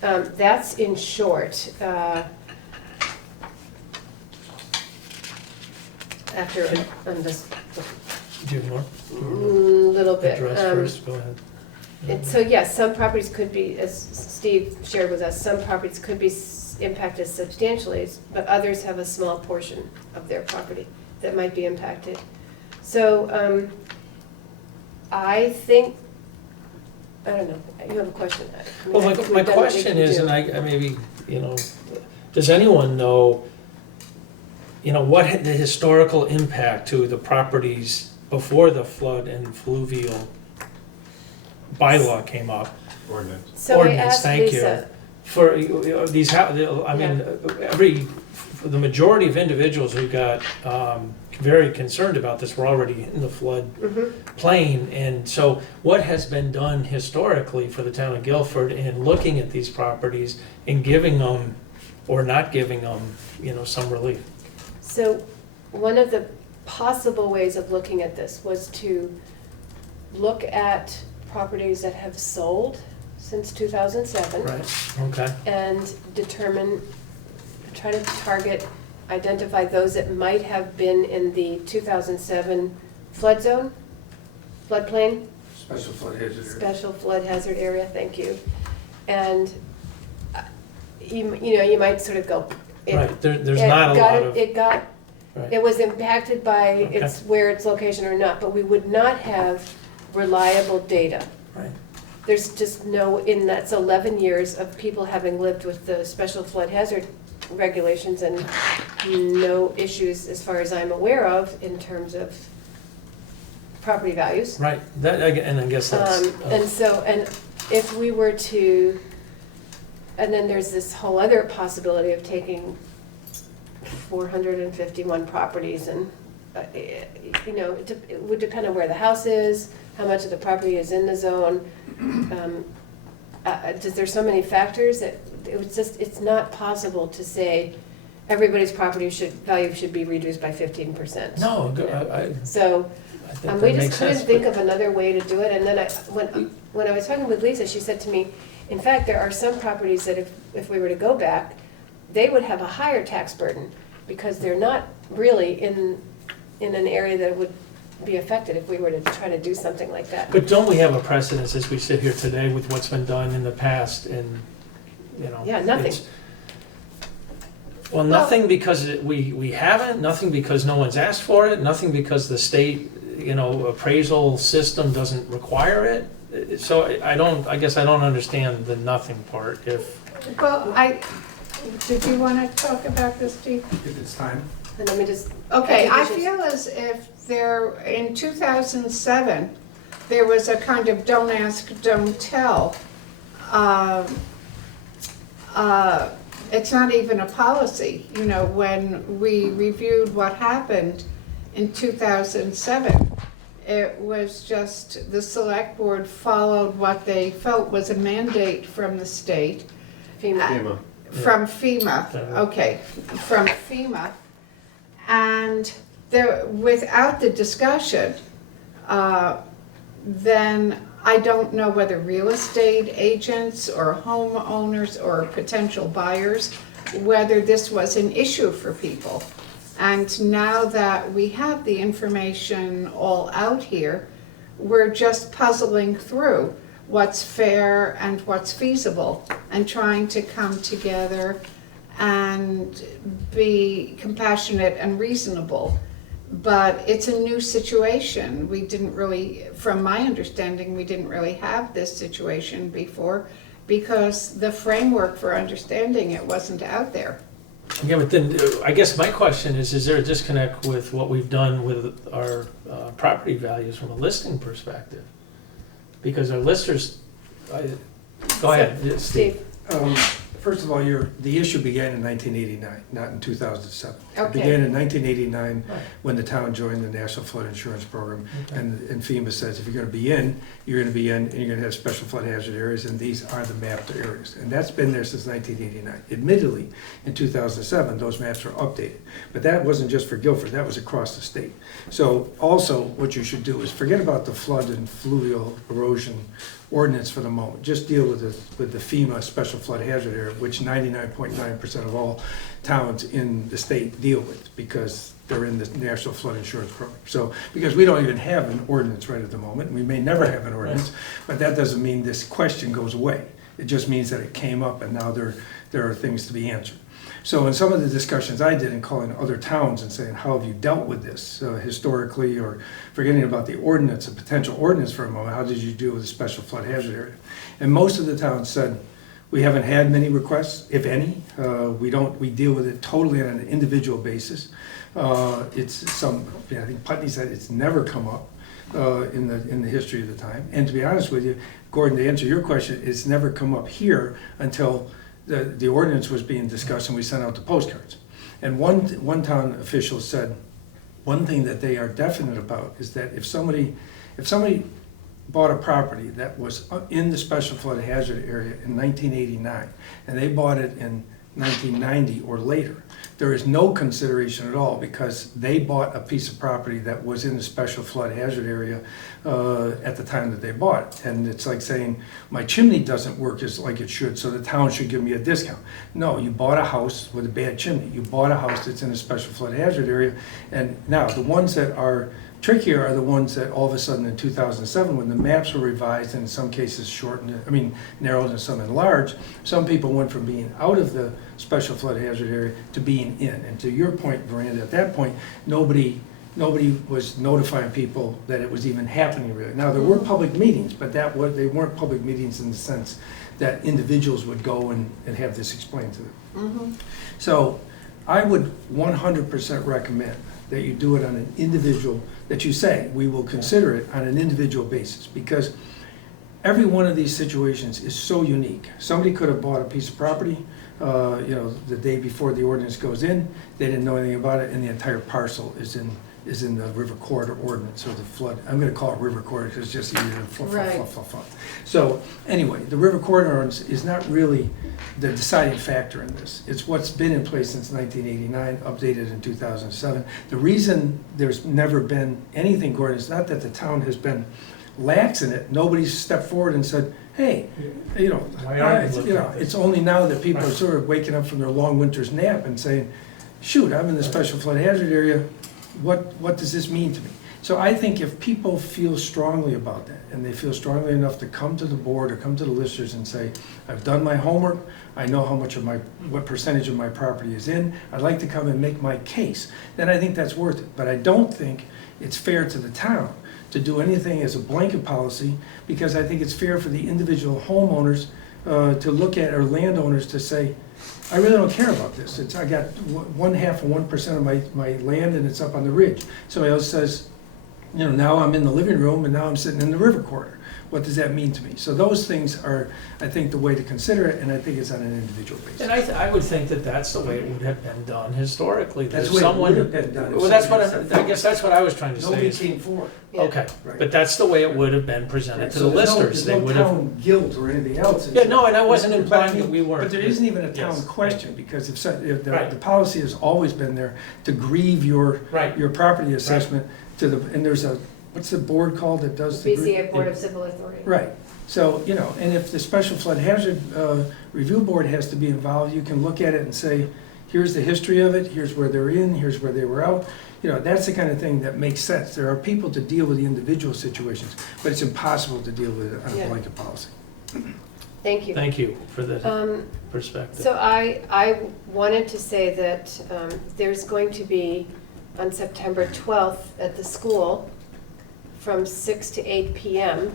That's in short. After I'm just Do you have more? little bit. Address first, go ahead. And so yes, some properties could be, as Steve shared with us, some properties could be impacted substantially, but others have a small portion of their property that might be impacted. So I think, I don't know, you have a question? I mean, Well, I think my we've done what we question can is, do. and I maybe, does anyone know, what the historical impact to the properties before the flood and fluvial bylaw came up? Ordinance. So I Ordinance, asked thank you. Lisa, For these, the majority of individuals who got very concerned about this were already in the flood plain. And so what has been done historically for the town of Guilford in looking at these properties and giving them or not giving them, some relief? so one of the possible ways of looking at this was to look at properties that have sold since 2007. Right, okay. And try to identify those that might have been in the 2007 flood zone, floodplain, Special flood hazard area. special flood hazard area, thank you. And you might sort of go. Right, there's not a lot of, right. It was impacted by where its location or not, but we would not have reliable data. Right. There's just that's 11 years of people having lived with the special flood hazard regulations and no issues as far as I'm aware of in terms of property values. Right, and I guess that's. And if we were to, and then there's this whole other possibility of taking 451 properties and, it would depend on where the house is, how much of the property is in the zone. There's so many factors that it's not possible to say everybody's property value should be reduced by 15%. No, So I think we that just makes couldn't sense, think but- of another way to do it, and then when I was talking with Lisa, she said to me, in fact, there are some properties that if we were to go back, they would have a higher tax burden because they're not really in an area that would be affected if we were to try to do something like that. But don't we have a precedence as we sit here today with what's been done in the past and, Yeah, nothing. it's- Well, nothing because we haven't, nothing because no one's asked for it, nothing because the state, appraisal system doesn't require it. So I guess I don't understand the nothing part if, Well, did you want to talk about this, Steve? If it's time. And let me just. Okay, I think we should- feel as if in 2007, there was a kind of don't ask, don't tell. It's not even a policy, when we reviewed what happened in 2007. It was just the select board followed what they felt was a mandate from the state. FEMA. From FEMA, okay, from FEMA. And without the discussion, then I don't know whether real estate agents or homeowners or potential buyers, whether this was an issue for people. And now that we have the information all out here, we're just puzzling through what's fair and what's feasible and trying to come together and be compassionate and reasonable. But it's a new situation. We didn't really, from my understanding, we didn't really have this situation before because the framework for understanding it wasn't out there. yeah, but then I guess my question is there a disconnect with what we've done with our property values from a listing perspective? Because our listers, go ahead, Steve. Steve, First of all, the issue began in 1989, not in 2007. It Okay. began in 1989 Right. when the town joined the National Flood Insurance Program. Okay. And FEMA says if you're going to be in, you're going to be in, and you're going to have special flood hazard areas, and these are the mapped areas. And that's been there since 1989. Admittedly, in 2007, those maps were updated. But that wasn't just for Guilford, that was across the state. So also, what you should do is forget about the flood and fluvial erosion ordinance for the moment. Just deal with the FEMA special flood hazard area, which 99.9% of all towns in the state deal with because they're in the National Flood Insurance Program. So, because we don't even have an ordinance right at the moment, we may never have an ordinance, but that doesn't mean this question goes away. It just means that it came up and now there are things to be answered. So in some of the discussions I did in calling other towns and saying, how have you dealt with this historically, or forgetting about the ordinance, a potential ordinance for a moment, how did you deal with the special flood hazard area? And most of the towns said, we haven't had many requests, if any. We deal with it totally on an individual basis. I think Putney said it's never come up in the history of the time. And to be honest with you, Gordon, to answer your question, it's never come up here until the ordinance was being discussed and we sent out the postcards. And one town official said, one thing that they are definite about is that if somebody bought a property that was in the special flood hazard area in 1989 and they bought it in 1990 or later, there is no consideration at all because they bought a piece of property that was in the special flood hazard area at the time that they bought it. And it's like saying, my chimney doesn't work as like it should, so the town should give me a discount. No, you bought a house with a bad chimney. You bought a house that's in a special flood hazard area. And now, the ones that are trickier are the ones that all of a sudden in 2007, when the maps were revised and in some cases narrowed and some enlarged, some people went from being out of the special flood hazard area to being in. And to your point, Miranda, at that point, nobody was notifying people that it was even happening really. Now, there were public meetings, but they weren't public meetings in the sense that individuals would go and have this explained to them. Mm-hmm. So I would 100% recommend that you do it on an individual, that you say, we will consider it on an individual basis, because every one of these situations is so unique. Somebody could have bought a piece of property, the day before the ordinance goes in, they didn't know anything about it, and the entire parcel is in the river corridor ordinance, or the flood. I'm gonna call it river corridor because it's just easier than fluff. Right. So anyway, the river corridor ordinance is not really the deciding factor in this. It's what's been in place since 1989, updated in 2007. The reason there's never been anything, Gordon, is not that the town has been lax in it. Nobody's stepped forward and said, hey, Why aren't we looking at this? it's only now that people are sort of waking up from their long winter's nap and saying, shoot, I'm in the special flood hazard area, what does this mean to me? So I think if people feel strongly about that, and they feel strongly enough to come to the board or come to the listers and say, I've done my homework, I know how much of what percentage of my property is in, I'd like to come and make my case, then I think that's worth it. But I don't think it's fair to the town to do anything as a blanket policy, because I think it's fair for the individual homeowners to look at, or landowners to say, I really don't care about this. I got 1/2 of 1% of my land and it's up on the ridge. Somebody else says, now I'm in the living room and now I'm sitting in the river corner. What does that mean to me? So those things are, I think, the way to consider it, and I think it's on an individual basis. And I would think that that's the way it would have been done historically. That's That the way it someone- would have been done. Well, that's what, I guess that's what I was trying to say. Nobody is- came forward. Yeah. Okay, Right. but that's the way it would have been presented to So the there's no- listers. They There's would no have. town guilt or anything else. Yeah, no, and I wasn't But I implying mean, that we weren't. But there isn't even a town Yes. question, because if Right. the policy has always been there to grieve your Right. property assessment to the, and there's a, what's the board called that does the? BCA Board of Civil Authority. Right, so, and if the Special Flood Hazard Review Board has to be involved, you can look at it and say, here's the history of it, here's where they're in, here's where they were out. That's the kind of thing that makes sense. There are people to deal with the individual situations, but it's impossible to deal with it on Yeah. a blanket policy. Thank you. Thank you for the Um, perspective. So I wanted to say that there's going to be, on September 12th at the school, from 6 to 8 p.m.,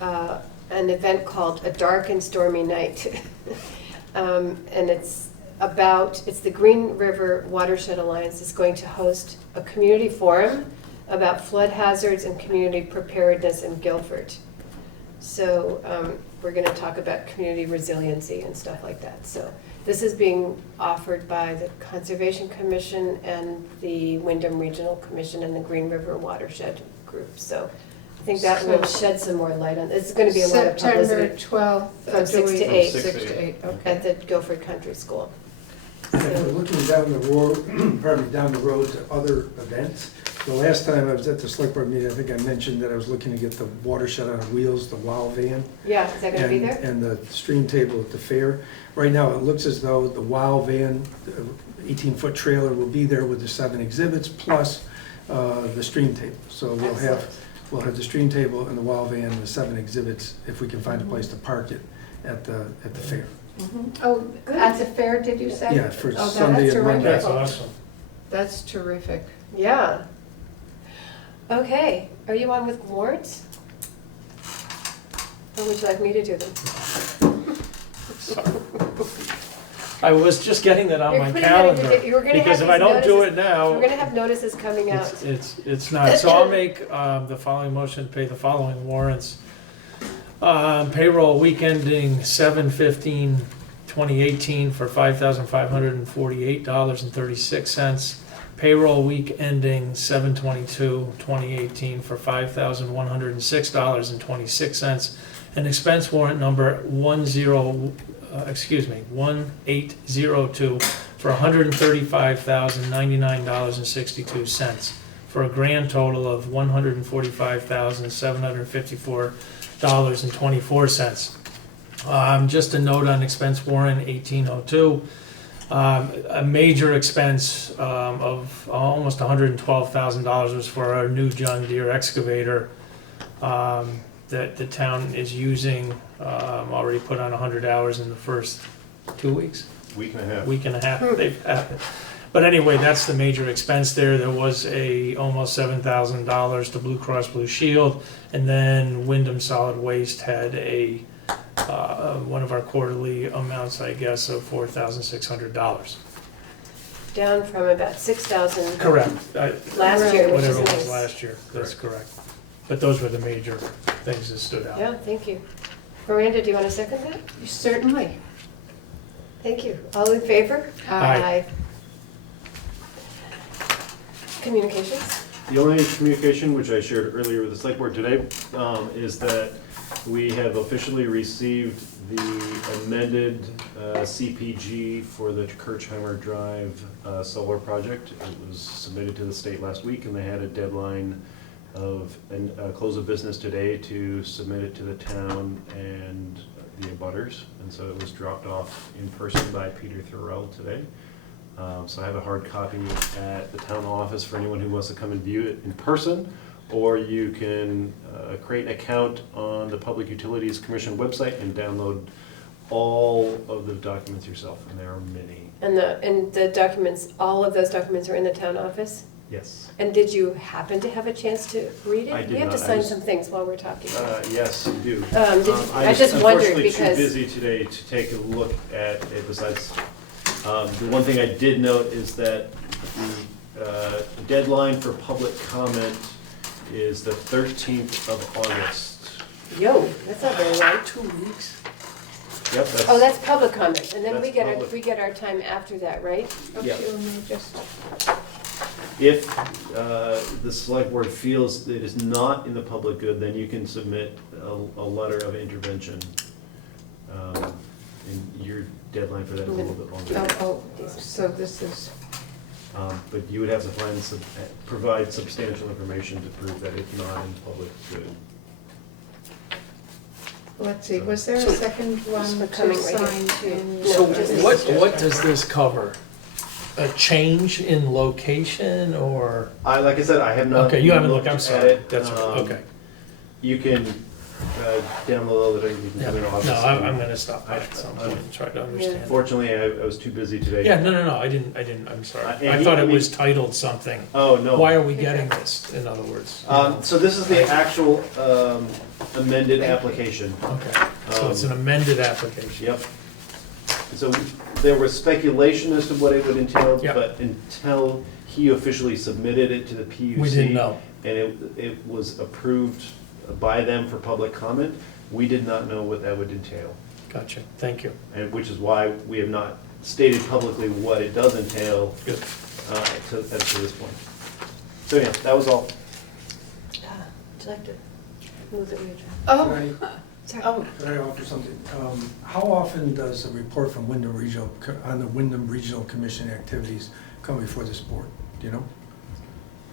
an event called A Dark and Stormy Night. And it's the Green River Watershed Alliance is going to host a community forum about flood hazards and community preparedness in Guilford. So we're going to talk about community resiliency and stuff like that. So this is being offered by the Conservation Commission and the Wyndham Regional Commission and the Green River Watershed Group. So I think that will shed some more light on, it's going to be a lot of September publicity 12th. From 6 to 8. 6 to 8, okay. at the Guilford Country School. And if we're looking down the road, down the road to other events, the last time I was at the select board meeting, I think I mentioned that I was looking to get the watershed on wheels, the WOW van. Yeah, is that going to be and- there? And the stream table at the fair. Right now, it looks as though the WOW van, 18-foot trailer, will be there with the 7 exhibits, plus the stream table. So we'll have the stream table and the WOW van and the 7 exhibits, if we can find a place to park it at the fair. Oh, at the fair, did you say? Yeah, for Oh, that's Sunday and Monday. That's awesome. That's terrific. Yeah. Okay, are you on with warrants? Or would you like me to do them? Sorry. I was just getting that on You're my putting that in your- calendar, you were gonna because have if I these don't do notices- it now, We're going to have notices coming out. it's not. So I'll make the following motion to pay the following warrants. Payroll week ending 7/15/2018 for $5,548.36. Payroll week ending 7/22/2018 for $5,106.26. And expense warrant number 1802 for $135,099.62 for a grand total of $145,754.24. Just a note on expense warrant 1802. A major expense of almost $112,000 was for our new John Deere excavator that the town is using. Already put on 100 hours in the first 2 weeks. Week and a half. Week and a half they've had it. But anyway, that's the major expense there. There was almost $7,000 to Blue Cross Blue Shield, and then Wyndham Solid Waste had one of our quarterly amounts, I guess, of $4,600. Down from about 6,000 Correct. last year, which is Whatever it was nice. last year, that's correct. But those were the major things that stood out. Yeah, thank you. Miranda, do you want to second that? Certainly. Thank you. All in favor? Aye. Communications? The only communication, which I shared earlier with the select board today, is that we have officially received the amended CPG for the Kirchheimer Drive solar project. It was submitted to the state last week, and they had a deadline of close of business today to submit it to the town and the abutters. And so it was dropped off in person by Peter Thorell today. So I have a hard copy at the town office for anyone who wants to come and view it in person, or you can create an account on the Public Utilities Commission website and download all of the documents yourself, and there are many. And the documents, all of those documents are in the town office? Yes. And did you happen to have a chance to read it? I did We have to not. I sign was- some things while we're talking. Yes, you do. I just wondered unfortunately because. too busy today to take a look at it besides. The one thing I did note is that the deadline for public comment is the 13th of August. Yo, that's not very long. 2 weeks. Yep, Oh, that's public comment, and then we That's public. we get our time after that, right? Yeah. Okay, let me just, If the select board feels that it is not in the public good, then you can submit a letter of intervention. And your deadline for that is a little bit longer. so this is, But you would have to provide substantial information to prove that it's not in public good. let's see, was there a second one We're to coming right sign here. in? No, So just- what does this cover? A change in location or? Like I said, I have not. Okay, you haven't looked, I'm at sorry. it. That's right, okay. You can download all the, you can Yeah. come in No, office. I'm gonna stop by at some point and try to understand. Fortunately, I was too busy today. Yeah, no, I didn't, I'm sorry. And I he- thought I it mean- was titled something. Oh, no. Why are we getting this, in other words? So this is the actual amended application. Okay, so it's an amended application. Yep. So there was speculation as to what it would entail, Yep. but until he officially submitted it to the PUC. We didn't know. And it was approved by them for public comment, we did not know what that would entail. Gotcha, thank you. And which is why we have not stated publicly what it does entail Good. to this point. So yeah, that was all. Would you like to move that we adjourn? Oh, Can oh, I offer something? How often does a report from Wyndham Regional, on the Wyndham Regional Commission activities come before this board? Do you know?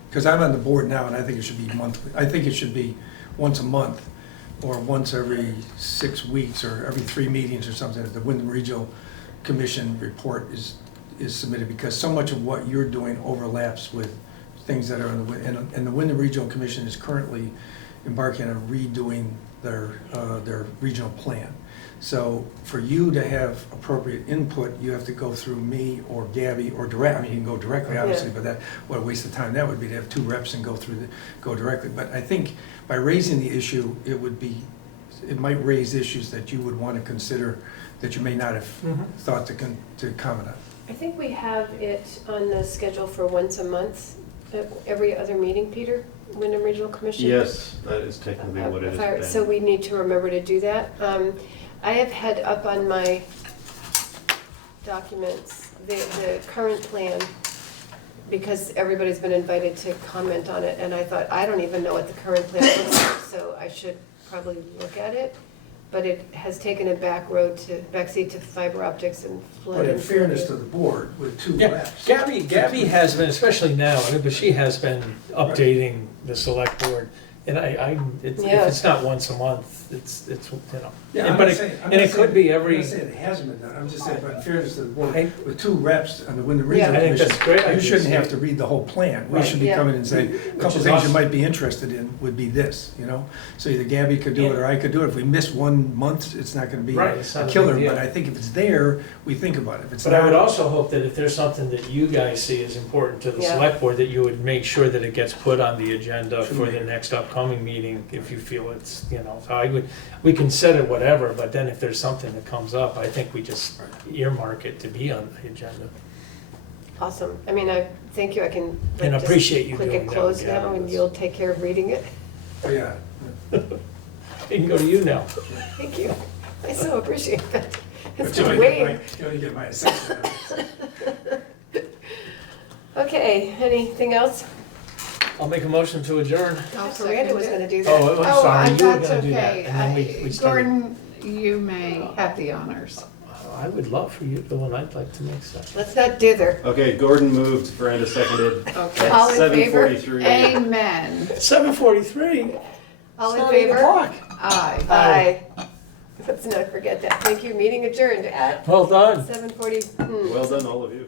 Because I'm on the board now, and I think it should be monthly. I think it should be once a month, or once every 6 weeks, or every 3 meetings or something, that the Wyndham Regional Commission report is submitted, because so much of what you're doing overlaps with things that are in the, and the Wyndham Regional Commission is currently embarking on redoing their regional plan. So for you to have appropriate input, you have to go through me or Gabby or direct. I mean, you can go directly, obviously, but that, what a waste of time that would be to have 2 reps and go directly. But I think by raising the issue, it might raise issues that you would want to consider that you may not have thought to comment on. I think we have it on the schedule for once a month, every other meeting, Peter, Wyndham Regional Commission. Yes, that is technically what it is. So we need to remember to do that. I have had up on my documents the current plan, because everybody's been invited to comment on it, and I thought, I don't even know what the current plan looks like, so I should probably look at it. But it has taken a backseat to fiber optics and flood. But in and fairness to Fluvial. the board, with 2 Yeah, reps. Gabby has been, especially now, but she has been updating the select board. And if Yeah. it's not once a month, it's, Yeah, I'm but not it, saying- I'm and not it could be saying- every, I'm not saying it hasn't been done, I'm just saying, but in fairness to the board, I- with 2 reps on the Wyndham Yeah. Regional I think Commission, that's great you idea, shouldn't Steve. have to read the whole plan. We Right. should be Yeah. coming and saying, a Which couple is things you awesome. might be interested in would be this, you know? So either Gabby could do it or I could do it. If we miss 1 month, it's not gonna be Right, it's not a a killer, big deal. but I think if it's there, we think about it. If it's but I would not, also hope that if there's something that you guys see as important to the Yeah. select board, that you would make sure that it gets put on the agenda Should for be. the next upcoming meeting, if you feel it's, so we can set it whatever, but then if there's something that comes up, I think we just earmark it to be on the agenda. Awesome. I mean, I thank you. I can And just appreciate you click doing it that, close Gabby. now, and you'll take care of reading it. oh, yeah. It can go to you now. Thank you. I so appreciate that. It's But you been only waiting. you only get my assessment. Okay, anything else? I'll make a motion to adjourn. I'll Miranda was second gonna it. do that. Oh, I'm sorry, you were that's gonna do that. okay. And then we started. Gordon, you may have the honors. I would love for you to, and I'd like to make that. Let's not dither. Okay, Gordon moved, Miranda seconded. Okay. At All in favor? 7:43. Amen. 7:43. All in It's not 8 favor? o'clock. Aye. Aye. Let's not forget that. Thank you. Meeting adjourned at Well done. 7:40. Well done, all of you.